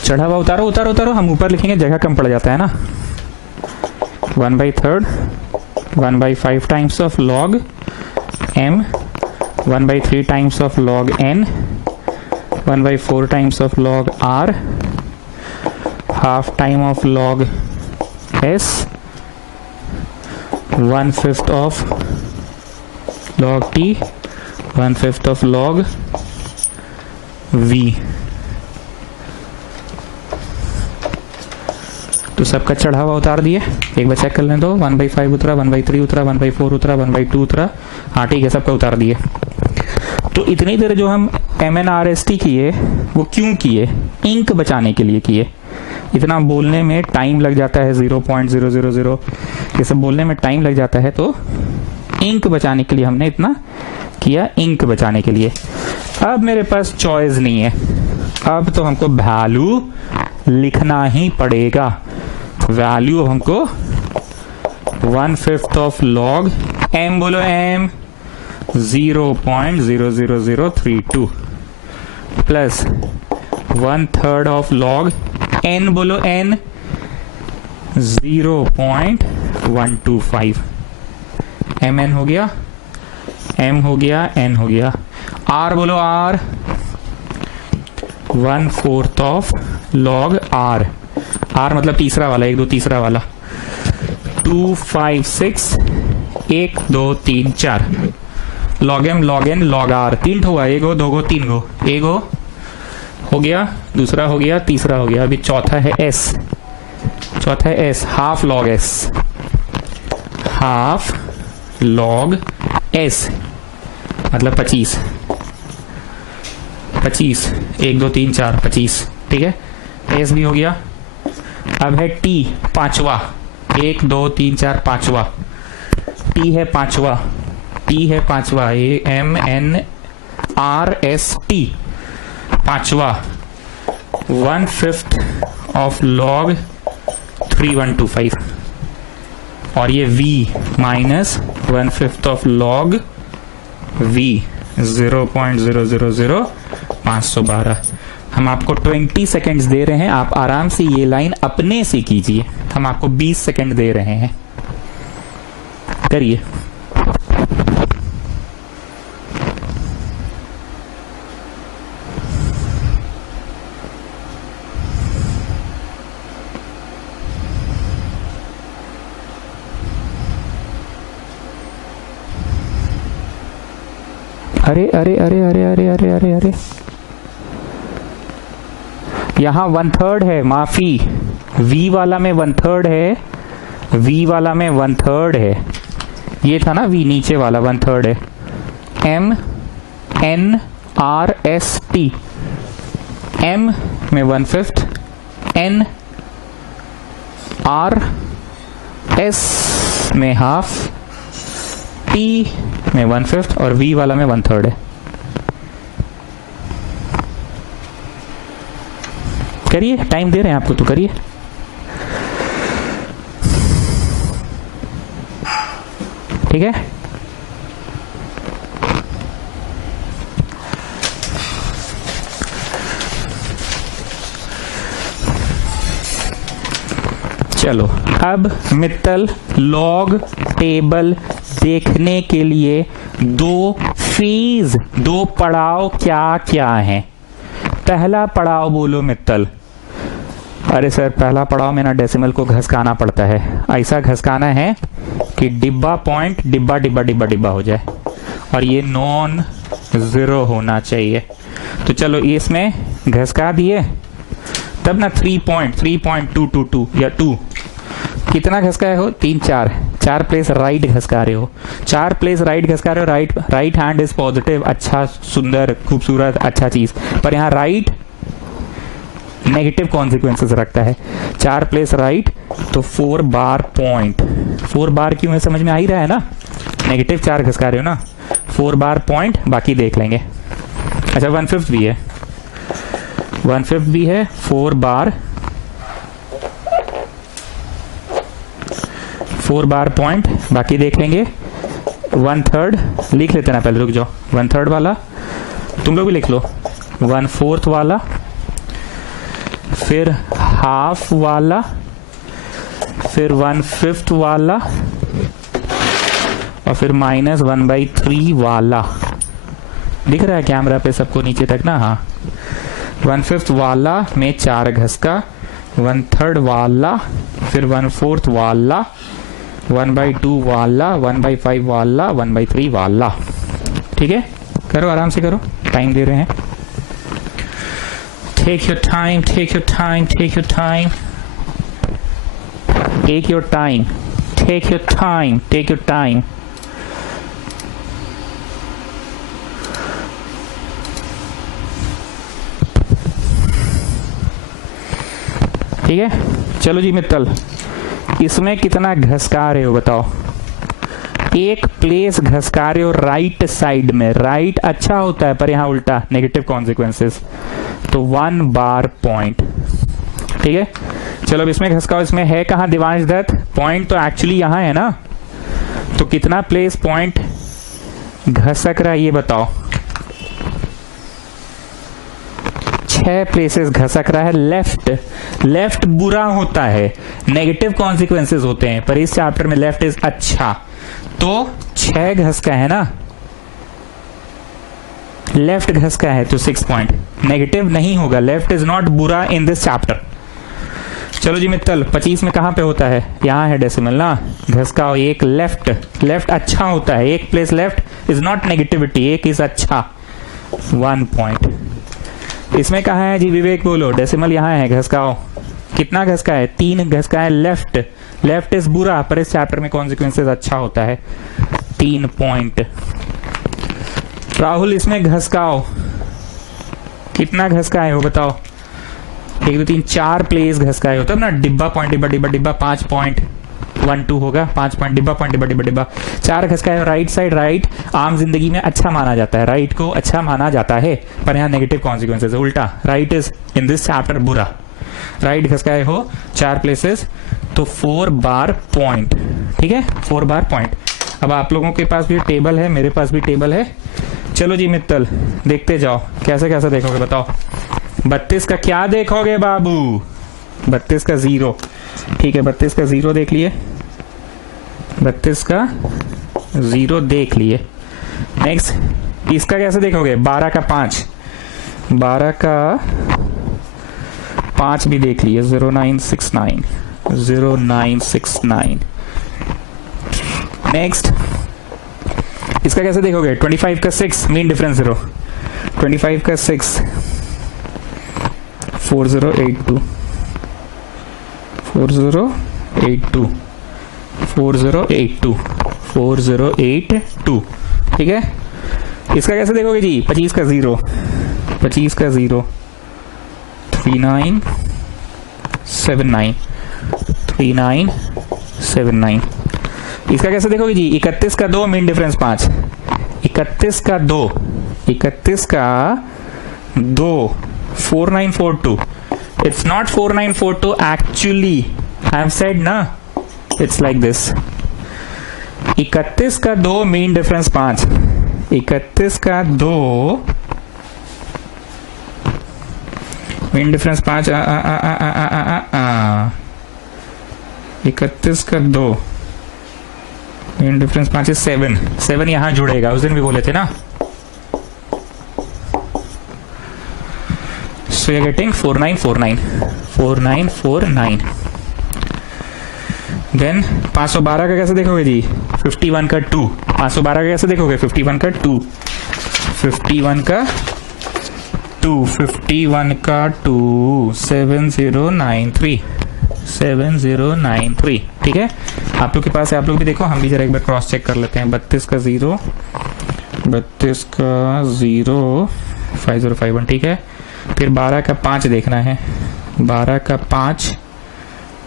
चढ़ा हुआ उतारो, उतारो उतारो, हम ऊपर लिखेंगे, जगह कम पड़ जाता है ना। 1/3 1/5 times of log m, 1/3 times of log n, 1/4 times of log r, half time of log s, 1/5 of log t, 1/5 of log v। तो सबका चढ़ा हुआ उतार दिए, एक बार चेक कर लें। तो 1/5 उतरा, 1/3 उतरा, 1/4 उतरा, 1/2 उतरा। हाँ ठीक है, सबका उतार दिए। तो इतनी देर जो हम MNRST किए वो क्यों किए? इंक बचाने के लिए किए। इतना बोलने में टाइम लग जाता है, 0.000 ये सब बोलने में टाइम लग जाता है, तो इंक बचाने के लिए हमने इतना किया, इंक बचाने के लिए। अब मेरे पास चॉइस नहीं है, अब तो हमको वैल्यू लिखना ही पड़ेगा। वैल्यू हमको 1/5 ऑफ log m, बोलो m, 0.00032 plus 1/3 of log n, बोलो n, 0.125। mn हो गया, m हो गया, n हो गया। r बोलो r, 1/4 of log r, r मतलब तीसरा वाला, 1 2 तीसरा वाला, 2 5 6 1 2 3 4 log m log n log r, 3 हुआ, 1 2 3 1 हो गया, दूसरा हो गया, तीसरा हो गया। अभी चौथा है s, चौथा है s, half log s, half log s मतलब 25, 25 1 2 3 4 25, ठीक है, s भी हो गया। अब है t, पांचवा, 1 2 3 4 पांचवा, t है पांचवा, t है पांचवा, m n r s t, पांचवा, 1/5 ऑफ log 3125, और ये v minus 1/5 of log v 0.000512। हम आपको 20 सेकेंड्स दे रहे हैं, आप आराम से ये लाइन अपने से कीजिए। हम आपको 20 सेकेंड दे रहे हैं, करिए। अरे अरे अरे अरे अरे अरे अरे अरे, यहाँ 1/3 है, माफी, v वाला में 1/3 है, v वाला में 1/3 है, ये था ना v नीचे वाला 1/3 है। m n r s t, m में 1/5, n r s में हाफ, t में 1/5 और v वाला में 1/3 है। करिए, टाइम दे रहे हैं आपको तो करिए। ठीक है, चलो अब मित्तल लॉग टेबल देखने के लिए दो फेज, दो पड़ाव क्या क्या हैं। पहला पड़ाव बोलो मित्तल, अरे सर पहला पड़ाव में ना डेसिमल को घसकाना पड़ता है, ऐसा घसकाना है कि डिब्बा पॉइंट डिब्बा डिब्बा डिब्बा डिब्बा हो जाए और ये नॉन जीरो होना चाहिए। तो चलो इसमें घसका दिए तब ना 3.222 या 2 कितना घसकाए हो 3 4 प्लेस राइट घसका रहे हो, 4 प्लेस राइट घसका रहे हो। राइट हैंड इज पॉजिटिव, अच्छा सुंदर खूबसूरत अच्छा चीज, पर यहाँ राइट नेगेटिव कॉन्सिक्वेंसेस रखता है। 4 प्लेस राइट तो 4 बार पॉइंट, 4 बार क्यों है समझ में आ ही रहा है ना, नेगेटिव 4 घसका रहे हो ना, 4 बार पॉइंट, बाकी देख लेंगे। अच्छा 1/5 भी है, 1/5 भी है, 4 बार पॉइंट, बाकी देख लेंगे। 1/3 लिख लेते ना, पहले रुक जाओ, 1/3 वाला तुम लोग भी लिख लो, 1/4 वाला, फिर हाफ वाला, फिर 1/5 वाला और फिर -1/3 वाला। दिख रहा है कैमरा पे सबको नीचे तक ना? हाँ 1/5 वाला में 4 घसका, 1/3 वाला, फिर 1/4 वाला, 1/2 वाला, 1/5 वाला, 1/3 वाला। ठीक है, करो आराम से करो, टाइम दे रहे हैं। Take your time, take your time, take your time, take your time, take your time, take your time. ठीक है, चलो जी मित्तल, इसमें कितना घसका रहे हो बताओ? एक प्लेस घसका रहे हो राइट साइड में, राइट अच्छा होता है पर यहां उल्टा नेगेटिव कॉन्सिक्वेंसेस, तो 1 बार पॉइंट। ठीक है, चलो अब इसमें घसकाओ। इसमें है कहां दिवांश दत्त? पॉइंट तो एक्चुअली यहां है ना, तो कितना प्लेस पॉइंट घसक रहा है ये बताओ? 6 प्लेसेस घसक रहा है लेफ्ट। लेफ्ट बुरा होता है, नेगेटिव कॉन्सिक्वेंसेस होते हैं, पर इस चैप्टर में लेफ्ट इज अच्छा, तो 6 घसका है ना, लेफ्ट घसका है तो 6 पॉइंट। नेगेटिव नहीं होगा, लेफ्ट इज नॉट बुरा इन दिस चैप्टर। चलो जी मित्तल, 25 में कहां पे होता है? यहां है डेसिमल ना, घसकाओ एक लेफ्ट। लेफ्ट अच्छा होता है, एक place left is not negativity, एक इज अच्छा, 1 पॉइंट। इसमें कहा है जी विवेक बोलो? डेसिमल यहाँ है, घसकाओ। कितना घसका है? 3 घसका है लेफ्ट। लेफ्ट इज बुरा पर इस चैप्टर में कॉन्सिक्वेंसेस अच्छा होता है, 3 पॉइंट। राहुल इसमें घसकाओ, कितना घसकाए हो बताओ? 1 2 3 4 प्लेस घसकाए हो, तब ना डिब्बा पॉइंट डिब्बा डिब्बा डिब्बा 5 पॉइंट 1 2 होगा, 5 पॉइंट डिब्बा पॉइंट डिब्बा डिब्बा डिब्बा। 4 घसकाए हो राइट साइड। राइट आम जिंदगी में अच्छा माना जाता है, राइट को अच्छा माना जाता है, पर यहाँ नेगेटिव कॉन्सिक्वेंसेस उल्टा, right is in this chapter बुरा। राइट घसकाए हो 4 प्लेसेस तो 4 बार पॉइंट। ठीक है, 4 बार पॉइंट। अब आप लोगों के पास भी टेबल है, मेरे पास भी टेबल है। चलो जी मित्तल, देखते जाओ कैसे कैसे देखोगे बताओ? 32 का क्या देखोगे बाबू? 32 का 0। ठीक है, 32 का 0 देख लिए, 32 का 0 देख लिए। नेक्स्ट इसका कैसे देखोगे? 12 का 5, 12 का 5 भी देख लिए, 0969, 0969। नेक्स्ट इसका कैसे देखोगे? 25 का 6, मीन डिफरेंस 0, 25 का 6, 4082, 4082, 4082, 4082। ठीक है, इसका कैसे देखोगे जी? 25 का 0, 25 का 0, 3979, 3979। इसका कैसे देखोगे जी? 31 का 2, मीन डिफरेंस 5, 31 का 2, 31 का 2, 4942। It's not 4942 actually, I have said ना, it's like this। 31 का 2 मीन डिफरेंस 5, 31 का 2 मीन डिफरेंस 5, 31 का 2 मीन डिफरेंस 5 is 7, 7 यहां जुड़ेगा, उस दिन भी बोले थे ना। So you're getting 4949, 4949। देन 512 का कैसे देखोगे जी? 51 का 2। 512 का कैसे देखोगे? 51 का 2। 51 का 2, 51 का 2, 7093, 7093। ठीक है, आप लोग के पास है, आप लोग भी देखो, हम भी जरा एक बार क्रॉस चेक कर लेते हैं। 32 का 0, 32 का 0, 5051। ठीक है, फिर 12 का 5 देखना है, 12 का 5,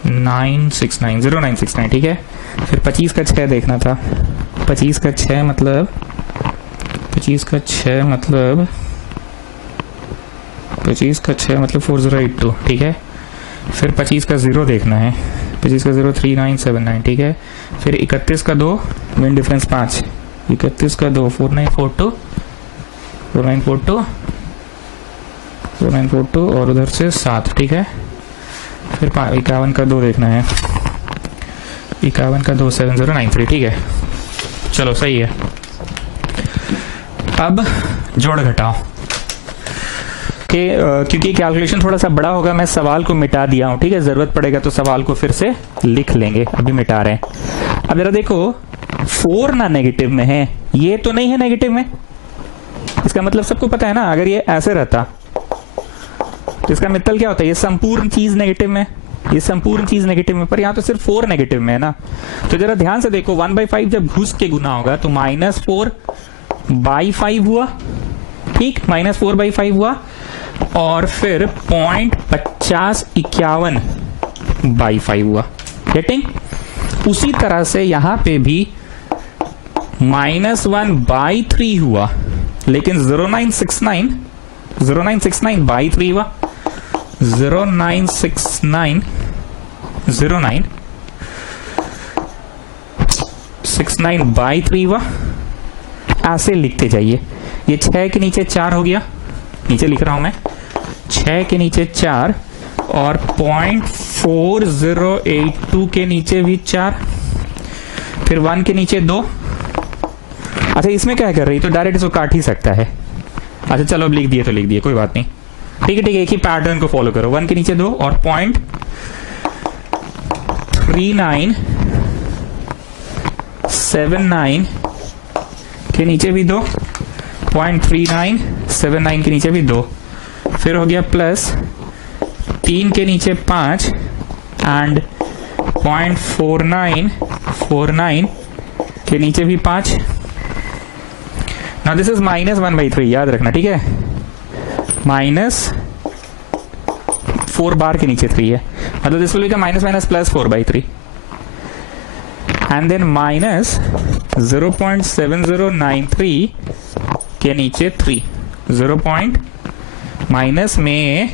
969, 0969। ठीक है, फिर 25 का 6 देखना था, 25 का 6 मतलब 25 का 6 मतलब 25 का 6 मतलब 4082। ठीक है, फिर 25 का 0 देखना है, 25 का 0 3979। ठीक है, फिर 31 का 2, मेन डिफरेंस 5, 31 का 2 4942, 4942, 4942 और उधर से 7। ठीक है, फिर 51 का 2 देखना है, 51 का 2 7093। ठीक है, चलो सही है। अब जोड़ घटाओ के क्योंकि कैलकुलेशन थोड़ा सा बड़ा होगा, मैं सवाल को मिटा दिया हूं। ठीक है, जरूरत पड़ेगा तो सवाल को फिर से लिख लेंगे, अभी मिटा रहे हैं। अब जरा देखो, 4 ना नेगेटिव में है, ये तो नहीं है नेगेटिव में, इसका मतलब सबको पता है ना, अगर ये ऐसे रहता तो इसका मतलब क्या होता है? ये संपूर्ण चीज नेगेटिव में, ये संपूर्ण चीज नेगेटिव में, पर यहां तो सिर्फ 4 नेगेटिव में है ना। तो जरा ध्यान से देखो, 1/5 जब घुस के गुना होगा तो -4/5 हुआ। ठीक, -4/5 हुआ, और फिर 0.5051/5 हुआ। गेटिंग? उसी तरह से यहां पे भी -1/3 हुआ, लेकिन 0969/3 हुआ, 0969/3 हुआ। ऐसे लिखते जाइए। ये 6 के नीचे 4 हो गया, नीचे लिख रहा हूं मैं, 6 के नीचे 4, और 0.4082 के नीचे भी 4, फिर 1 के नीचे 2। अच्छा, इसमें क्या कर रही, तो डायरेक्ट इसको काट ही सकता है। अच्छा चलो, अब लिख दिए तो लिख दिए, कोई बात नहीं। ठीक है ठीक है, एक ही पैटर्न को फॉलो करो। 1 के नीचे 2 और 0.3979 के नीचे भी 2, 0.3979 के नीचे भी 2, फिर हो गया प्लस 3 के नीचे 5 एंड 0.4949 के नीचे भी 5। नाउ दिस इज -1/3, याद रखना। ठीक है, -4 बार के नीचे 3 है, मतलब this will become -+4/3 and then -0.7093 के नीचे 3, 0. माइनस में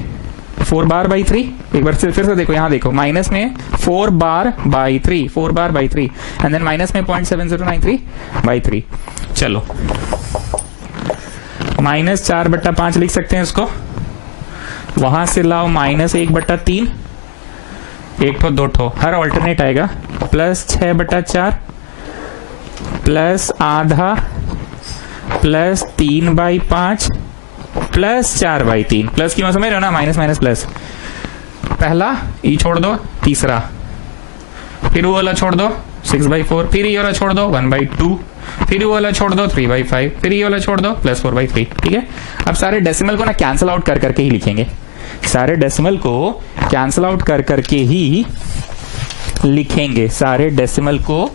4 बार बाई 3, एक बार फिर से देखो, यहां देखो, माइनस में 4 बार बाई 3, 4 बार बाई 3 एंड देन माइनस में 0.7093/3। चलो, -4/5 लिख सकते हैं इसको, वहां से लाओ -1/3, 1 ठो 2 ठो, हर ऑल्टरनेट आएगा, प्लस 6/4 प्लस आधा प्लस 3/5 प्लस 4/3। प्लस की समझ रहे हो ना, माइनस माइनस प्लस। पहला ई छोड़ दो, तीसरा, फिर वो वाला छोड़ दो 6/4, फिर ये वाला छोड़ दो 1/2, फिर वो वाला छोड़ दो 3/5, फिर ये वाला छोड़ दो +4/3। ठीक है, अब सारे डेसिमल को ना कैंसिल आउट कर करके ही लिखेंगे, सारे डेसिमल को कैंसिल आउट कर करके ही लिखेंगे, सारे डेसिमल को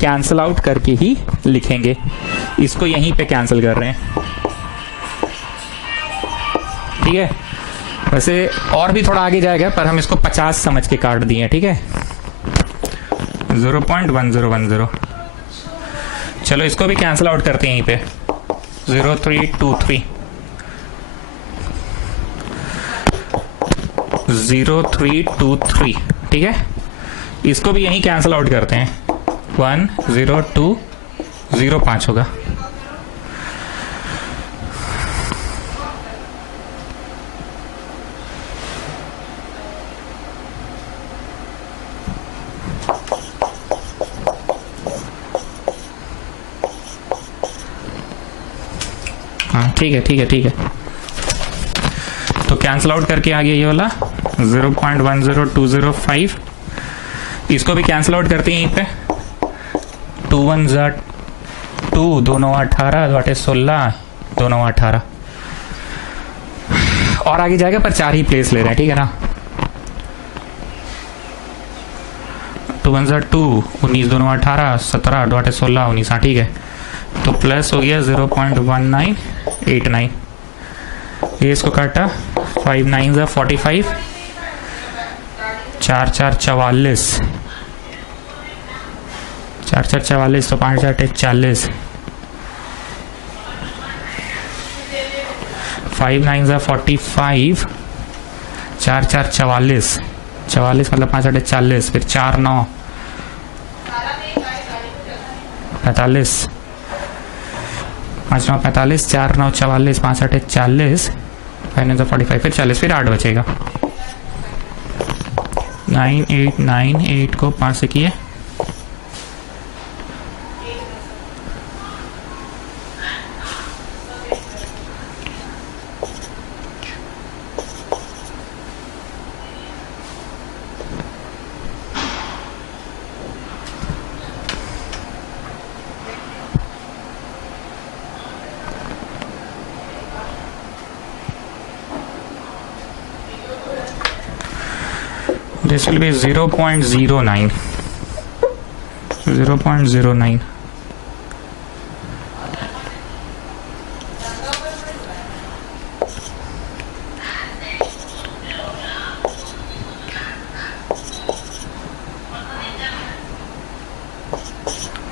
कैंसिल आउट करके ही लिखेंगे। इसको यहीं पे कैंसिल कर रहे हैं। ठीक है, वैसे और भी थोड़ा आगे जाएगा, पर हम इसको 50 समझ के काट दिए। ठीक है, 0.1010। चलो, इसको भी कैंसिल आउट करते हैं यहीं पे, 0323, 0323। ठीक है, इसको भी यहीं कैंसिल आउट करते हैं, 10205 होगा। हाँ ठीक है ठीक है ठीक है। तो कैंसिल आउट करके आ गया ये वाला 0.10205। इसको भी कैंसिल आउट करते हैं यहीं पे। 2 1 ज़ा 2, 2 9 18, 2 8 16, 2 9 18 और आगे जाएगा, पर 4 ही प्लेस ले रहे हैं, ठीक है ना। 2 1 ज़ा 2, 19, 2 9 18, 17, 2 8 16, 19, हाँ ठीक है। तो प्लस हो गया 0.1989। ये इसको काटा, 5 9 ज़ा 45, 4 4 44, 4 4 44, तो 5 8 40, 5 9 ज़ा 45, 4 4 44, 44 मतलब 5 8 40, फिर 4 9 45, 5 9 45, 4 9 44, 5 8 40, 5 9 45, फिर 40, फिर 8 बचेगा। 9 8 9 8 को 5 से किए, this will be 0.09, 0.09।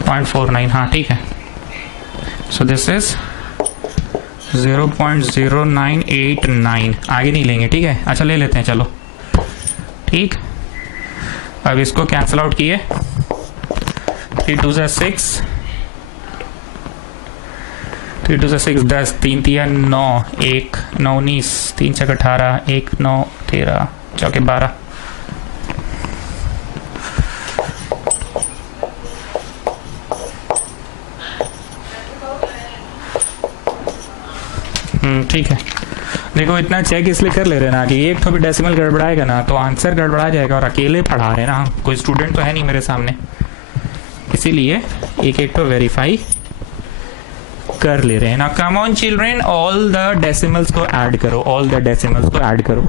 .49, हाँ ठीक है। So this is 0.0989। आगे नहीं लेंगे, ठीक है। अच्छा ले लेते हैं, चलो ठीक। अब इसको कैंसिल आउट किए, 3 2 ज़ा 6, 3 2 ज़ा 6 10, 3 3 9, 1 9 19, 3 6 18, 1 9 13, 4 12। ठीक है। देखो इतना चेक इसलिए कर ले रहे ना कि एक तो भी डेसिमल गड़बड़ाएगा ना तो आंसर गड़बड़ा जाएगा, और अकेले पढ़ा रहे ना, कोई स्टूडेंट तो है नहीं मेरे सामने, इसीलिए एक एक तो वेरीफाई कर ले रहे हैं ना। Come on children, all the decimals को ऐड करो, ऑल द डेसिमल्स को ऐड करो।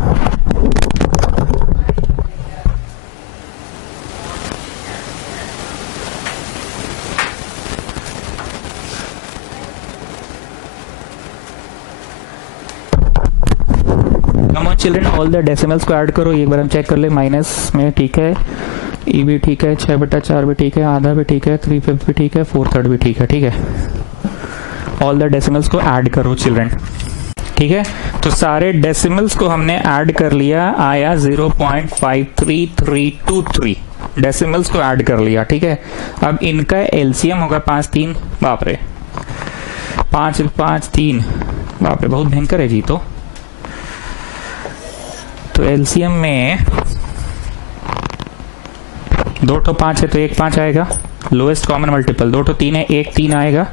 चिल्ड्रन ऑल द डेसिमल्स को ऐड करो। एक बार हम चेक कर ले, माइनस में ठीक है, ई भी ठीक है, 6/4 भी ठीक है, आधा भी ठीक है, 3/5 भी ठीक है, 4/3 भी ठीक है, ठीक है। ऑल द डेसिमल्स को ऐड करो चिल्ड्रन, ठीक है। तो सारे डेसिमल्स को हमने ऐड कर लिया, आया 0.53323 डेसिमल्स को ऐड कर लिया, ठीक है। अब इनका एलसीएम होगा 5 3, बाप रे 5 5 3, बाप रे बहुत भयंकर है जी। तो एलसीएम में 2 तो 5 है तो 1 5 आएगा, लोएस्ट कॉमन मल्टीपल 2 तो 3 है, 1 3 आएगा,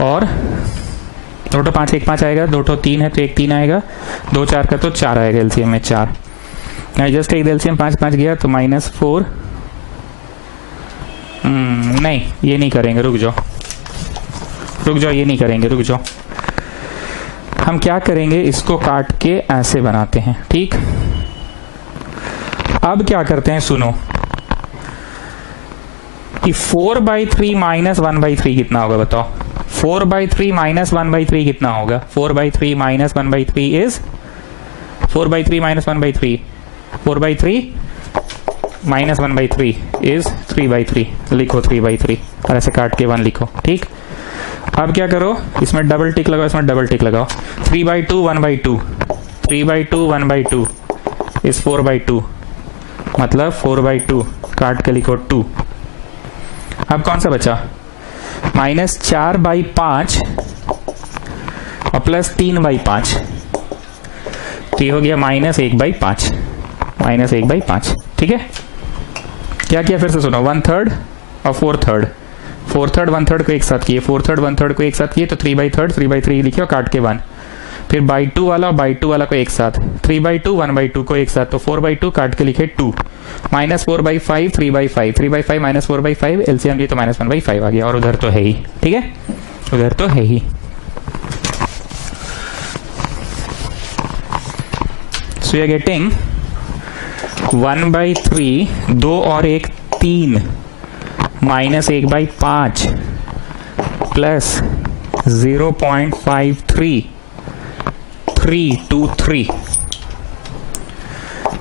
और 2 तो 5 1 5 आएगा, 2 तो 3 है तो 1 3 आएगा, 2 4 का तो 4 आएगा एलसीएम में 4। नहीं जस्ट एक एलसीएम 5 5 गया तो -4। नहीं ये नहीं करेंगे, रुक जाओ ये नहीं करेंगे, रुक जाओ। हम क्या करेंगे, इसको काट के ऐसे बनाते हैं, ठीक। अब क्या करते हैं, सुनो कि 4/3 - 1/3 कितना होगा बताओ। 4/3 - 1/3 कितना होगा। 4/3 - 1/3 इज 4/3 - 1/3, 4/3 - 1/3 इज 3/3। लिखो 3/3 और ऐसे काट के 1 लिखो, ठीक। अब क्या करो, इसमें डबल टिक लगाओ, इसमें डबल टिक लगाओ। 3/2 1/2, 3/2 1/2 इज 4/2, मतलब 4/2 काट के लिखो 2। अब कौन सा बचा, -4/5 और +3/5, तो ये हो गया -1/5, -1/5, ठीक है। क्या किया फिर से सुनो, 1/3 और 4/3, 4/3 1/3 को एक साथ किए, 4/3 1/3 को एक साथ किए तो 3/3 3/3 लिखे और काट के 1, फिर बाई 2 वाला और बाई 2 वाला को एक साथ, 3/2 1/2 को एक साथ, तो 4/2 काट के लिखे 2, -4/5 3/5, 3/5 -4/5 एलसीएम लिए तो -1/5 आ गया, और उधर तो है ही, ठीक है, उधर तो है ही। सो यू आर गेटिंग 1/3, 2 और 1 3, -1/5 प्लस 0.53 323,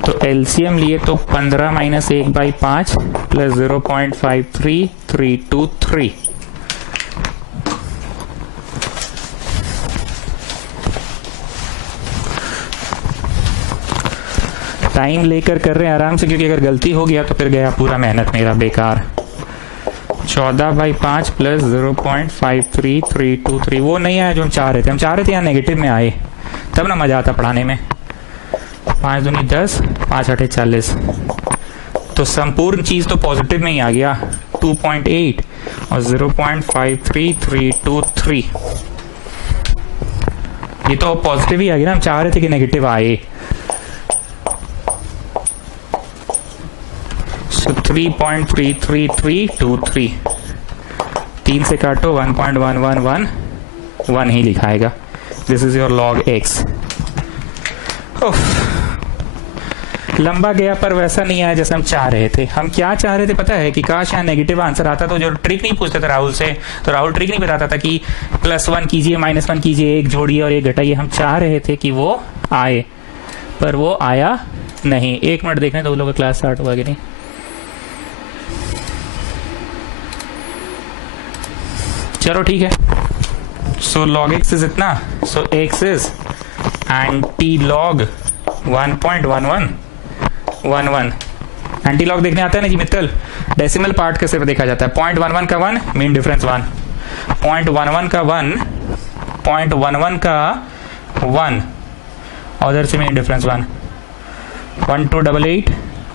तो एलसीएम लिए तो 15 - 1/5 प्लस 0.53 323। टाइम लेकर कर रहे हैं आराम से, क्योंकि अगर गलती हो गया तो फिर गया पूरा मेहनत मेरा बेकार। 14/5 प्लस 0.53323, वो नहीं आया जो हम चाह रहे थे। हम चाह रहे थे यहाँ नेगेटिव में आए, तब ना मजा आता पढ़ाने में। 5 दूनी 10, 5 8 40, तो संपूर्ण चीज तो पॉजिटिव में ही आ गया, 2.8 और 0.53323, ये तो पॉजिटिव ही आ गया ना, हम चाह रहे थे कि नेगेटिव आए। 3.33323, 3 से काटो 1.111 ही लिखाएगा। This is your log x। लंबा गया पर वैसा नहीं आया जैसे हम चाह रहे थे। हम क्या चाह रहे थे पता है, कि काश यहाँ नेगेटिव आंसर आता तो जो ट्रिक नहीं पूछते थे राहुल से, तो राहुल ट्रिक नहीं बताता था कि +1 कीजिए, -1 कीजिए, एक जोड़िए और एक घटाइए। हम चाह रहे थे कि वो आए, पर वो आया नहीं। 1 मिनट देखने तो लोगों का क्लास स्टार्ट हुआ कि नहीं। चलो ठीक है। सो log x इज इतना, सो x is anti log 1.1111। Anti log देखने आता है ना जी मित्तल, डेसिमल पार्ट कैसे देखा जाता है। 0.11 का 1 मीन डिफरेंस 1, 0.11 का 1, 0.11 का 1 उधर से मीन डिफरेंस 1, 1288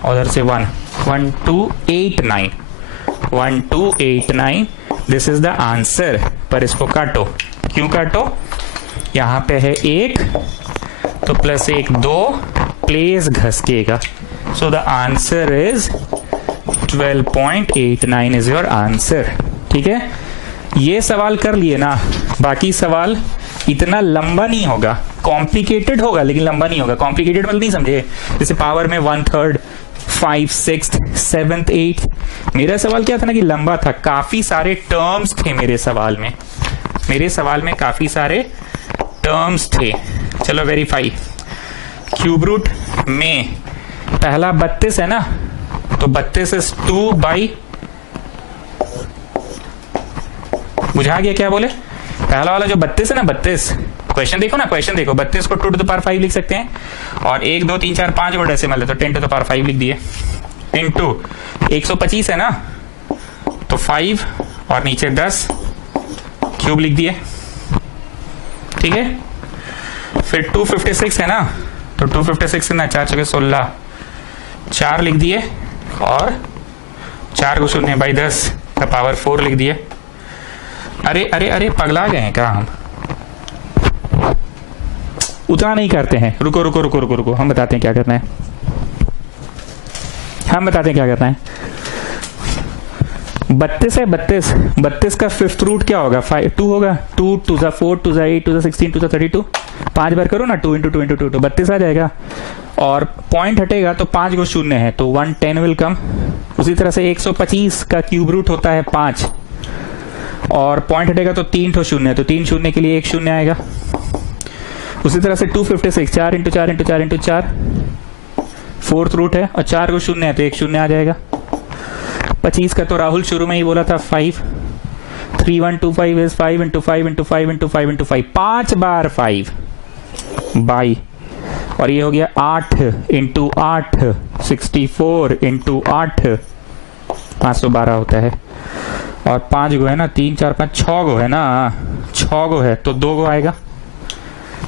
उधर से 1, 1289, 1289। This is the answer. पर इसको काटो, क्यों काटो, यहां पे है 1 तो +1 2, प्लेस घसकेगा। So the answer is 12.89 is your answer. ठीक है, ये सवाल कर लिए ना, बाकी सवाल इतना लंबा नहीं होगा, कॉम्प्लिकेटेड होगा लेकिन लंबा नहीं होगा। कॉम्प्लिकेटेड मतलब नहीं समझे, जैसे पावर में 1/3, 5 6 7 8। मेरा सवाल क्या था ना कि लंबा था, काफी सारे टर्म्स थे मेरे सवाल में, मेरे सवाल में काफी सारे टर्म्स थे। चलो वेरीफाई। क्यूब रूट में पहला 32 है ना, तो 32 इज 2 बाई, बुझा गया क्या बोले, पहला वाला जो 32 है ना, 32 क्वेश्चन देखो ना, क्वेश्चन देखो, 32 को 2 to the power 5 लिख सकते हैं, और 1 2 3 4 5 को डेसिमल है तो 10 to the power 5 लिख दिए, इनटू 125 है ना, तो 5 और नीचे 10 क्यूब लिख दिए। ठीक है, फिर 256 है ना, तो 256 है ना, 4 × 16, 4 लिख दिए, और 4 को 0 बाई 10 का पावर 4 लिख दिए। अरे अरे अरे पगला गए हैं क्या हम, उतना नहीं करते हैं। रुको रुको रुको रुको रुको, हम बताते हैं क्या करना है, हम बताते हैं क्या करना है। 32 है, 32 का 5th रूट क्या होगा, 2 होगा, 2 2 4 2 8 2 16 2 32, 5 बार करो ना, 2 × 2 × 2 तो 32 आ जाएगा, और पॉइंट हटेगा तो 5 को 0 है तो 110 विल कम। उसी तरह से 125 का क्यूब रूट होता है 5, और पॉइंट हटेगा तो 3 ठो 0 है, तो 3 0 के लिए 1 0 आएगा। उसी तरह से 256 4 × 4 × 4 × 4 4th रूट है, और 4 को 0 है तो 1 0 आ जाएगा। 25 का तो राहुल शुरू में ही बोला था 5, 3125 इज 5 × 5 × 5 × 5 × 5, 5 बार 5 बाई, और ये हो गया 8 × 8 64 × 8 512 होता है, और 5 गो है ना, 3 4 5 6 गो है ना, 6 गो है तो 2 गो आएगा,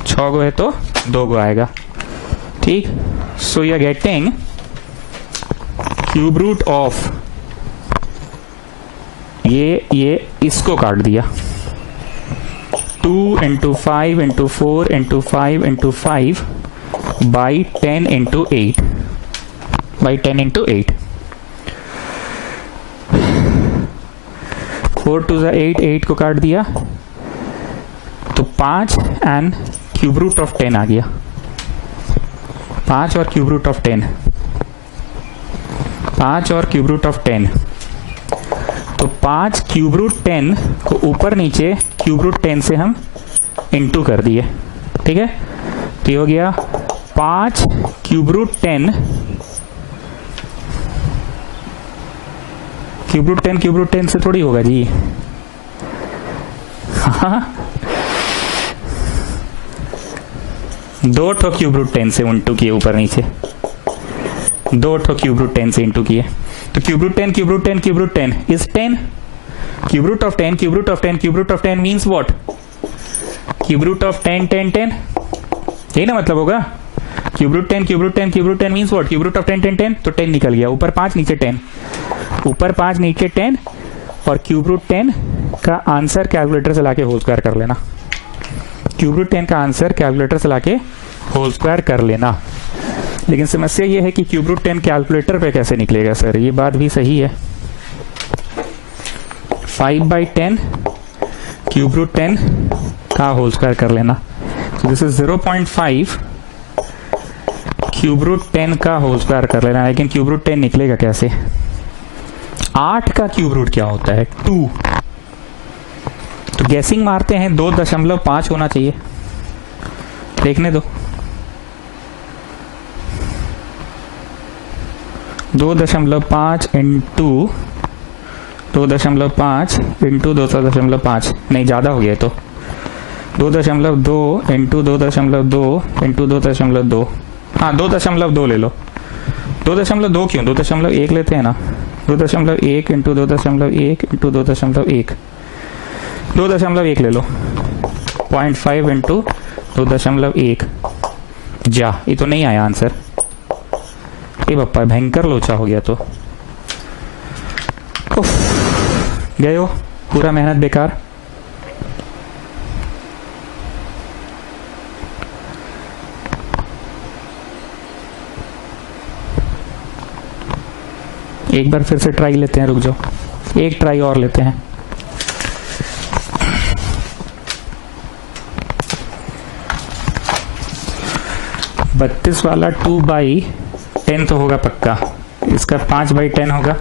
6 गो है तो 2 गो आएगा। ठीक, so you are getting cube root of, ये इसको काट दिया 2 into 5 into 4 into 5 into 5 by 10 into 8 by 10 into 8. 4 to 8, 8 को काट दिया तो 5 एंड क्यूब रूट ऑफ 10 आ गया, 5 और क्यूब रूट ऑफ 10, 5 और क्यूब रूट ऑफ 10, तो 5 क्यूब रूट 10 को ऊपर नीचे क्यूब रूट 10 से हम इनटू कर दिए, ठीक है। तो ये हो गया 5 क्यूब रूट 10, क्यूब रूट 10 से थोड़ी होगा जी। हाँ, 2 ठो क्यूब रूट 10 से इनटू किए ऊपर नीचे, 2 ठो क्यूब रूट 10 से इनटू किए, तो cube root 10 cube root 10 cube root 10 is 10, cube root of 10 cube root of 10 cube root of 10 means what, cube root of 10 10 10, यही ना मतलब होगा। Cube root 10 cube root 10 cube root 10 means what, cube root of 10 10 10, तो 10 निकल गया, ऊपर 5 नीचे 10, ऊपर 5 नीचे 10, और क्यूब रूट 10 का आंसर कैलकुलेटर से लाके होल स्क्वायर कर लेना, क्यूब रूट 10 का आंसर कैलकुलेटर से लाके होल स्क्वायर कर लेना। लेकिन समस्या ये है कि क्यूब रूट 10 कैलकुलेटर पे कैसे निकलेगा सर, ये बात भी सही है। 5 by 10 क्यूब रूट 10 का होल स्क्वायर कर लेना, तो दिस इज 0.5 क्यूब रूट 10 का होल स्क्वायर कर लेना। लेकिन क्यूब रूट 10 निकलेगा कैसे, 8 का क्यूब रूट क्या होता है 2, तो गैसिंग मारते हैं 2.5 होना चाहिए, देखने दो, 2.5 इंटू 2.5 इंटू 2.5, नहीं ज़्यादा हो गया, तो 2.2 इंटू 2.2 इंटू 2.2, हाँ 2.2 ले लो, 2.2 क्यों, 2.1 लेते हैं ना, 2.1 इंटू 2.1 इंटू 2.1, 2.1 ले लो, 0.5 इंटू 2.1, जा, ये तो नहीं आया आंसर, ये बप्पा भयंकर लोचा हो गया, तो गए हो, पूरा मेहनत बेकार। एक बार फिर से ट्राई लेते हैं, रुक जाओ, एक ट्राई और लेते हैं। बत्तीस वाला 2 by 10 तो होगा पक्का, इसका 5 by 10 होगा,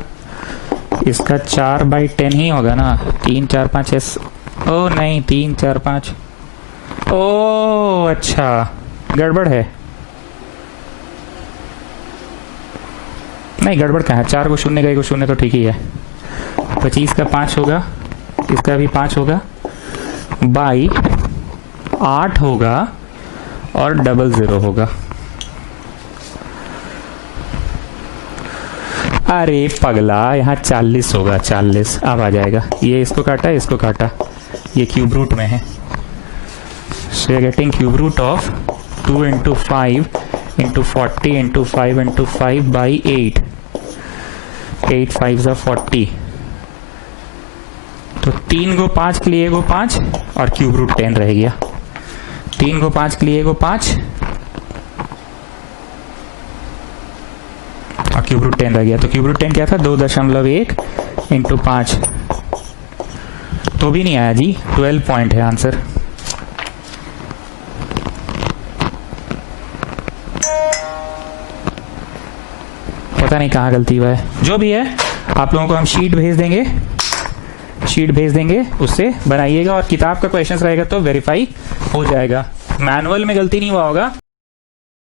इसका 4 by 10 ही होगा ना, 3 4 5 एस, ओ नहीं 3 4 5, ओ अच्छा गड़बड़ है, नहीं गड़बड़ कहाँ है, 4 को शून्य का 1 को शून्य तो ठीक ही है, 25 का 5 होगा, इसका भी 5 होगा, बाई 8 होगा और 00 होगा। अरे पगला, यहाँ 40 होगा, 40 अब आ जाएगा, ये इसको काटा इसको काटा, ये क्यूब रूट में है, so you are getting cube root of 2 into 5 into 40 into 5 into 5 by 8, 8 5 are 40, तो 3 को 5 के लिए 5 और क्यूब रूट 10 रह गया, 3 को 5 के लिए 5 और क्यूब रूट 10 रह गया, तो क्यूब रूट 10 क्या था 2.1 इंटू 5, तो भी नहीं आया जी, 12 पॉइंट है आंसर। पता नहीं कहाँ गलती हुआ है, जो भी है आप लोगों को हम शीट भेज देंगे, उससे बनाइएगा, और किताब का क्वेश्चंस रहेगा तो वेरीफाई हो जाएगा, मैनुअल में गलती नहीं हुआ होगा।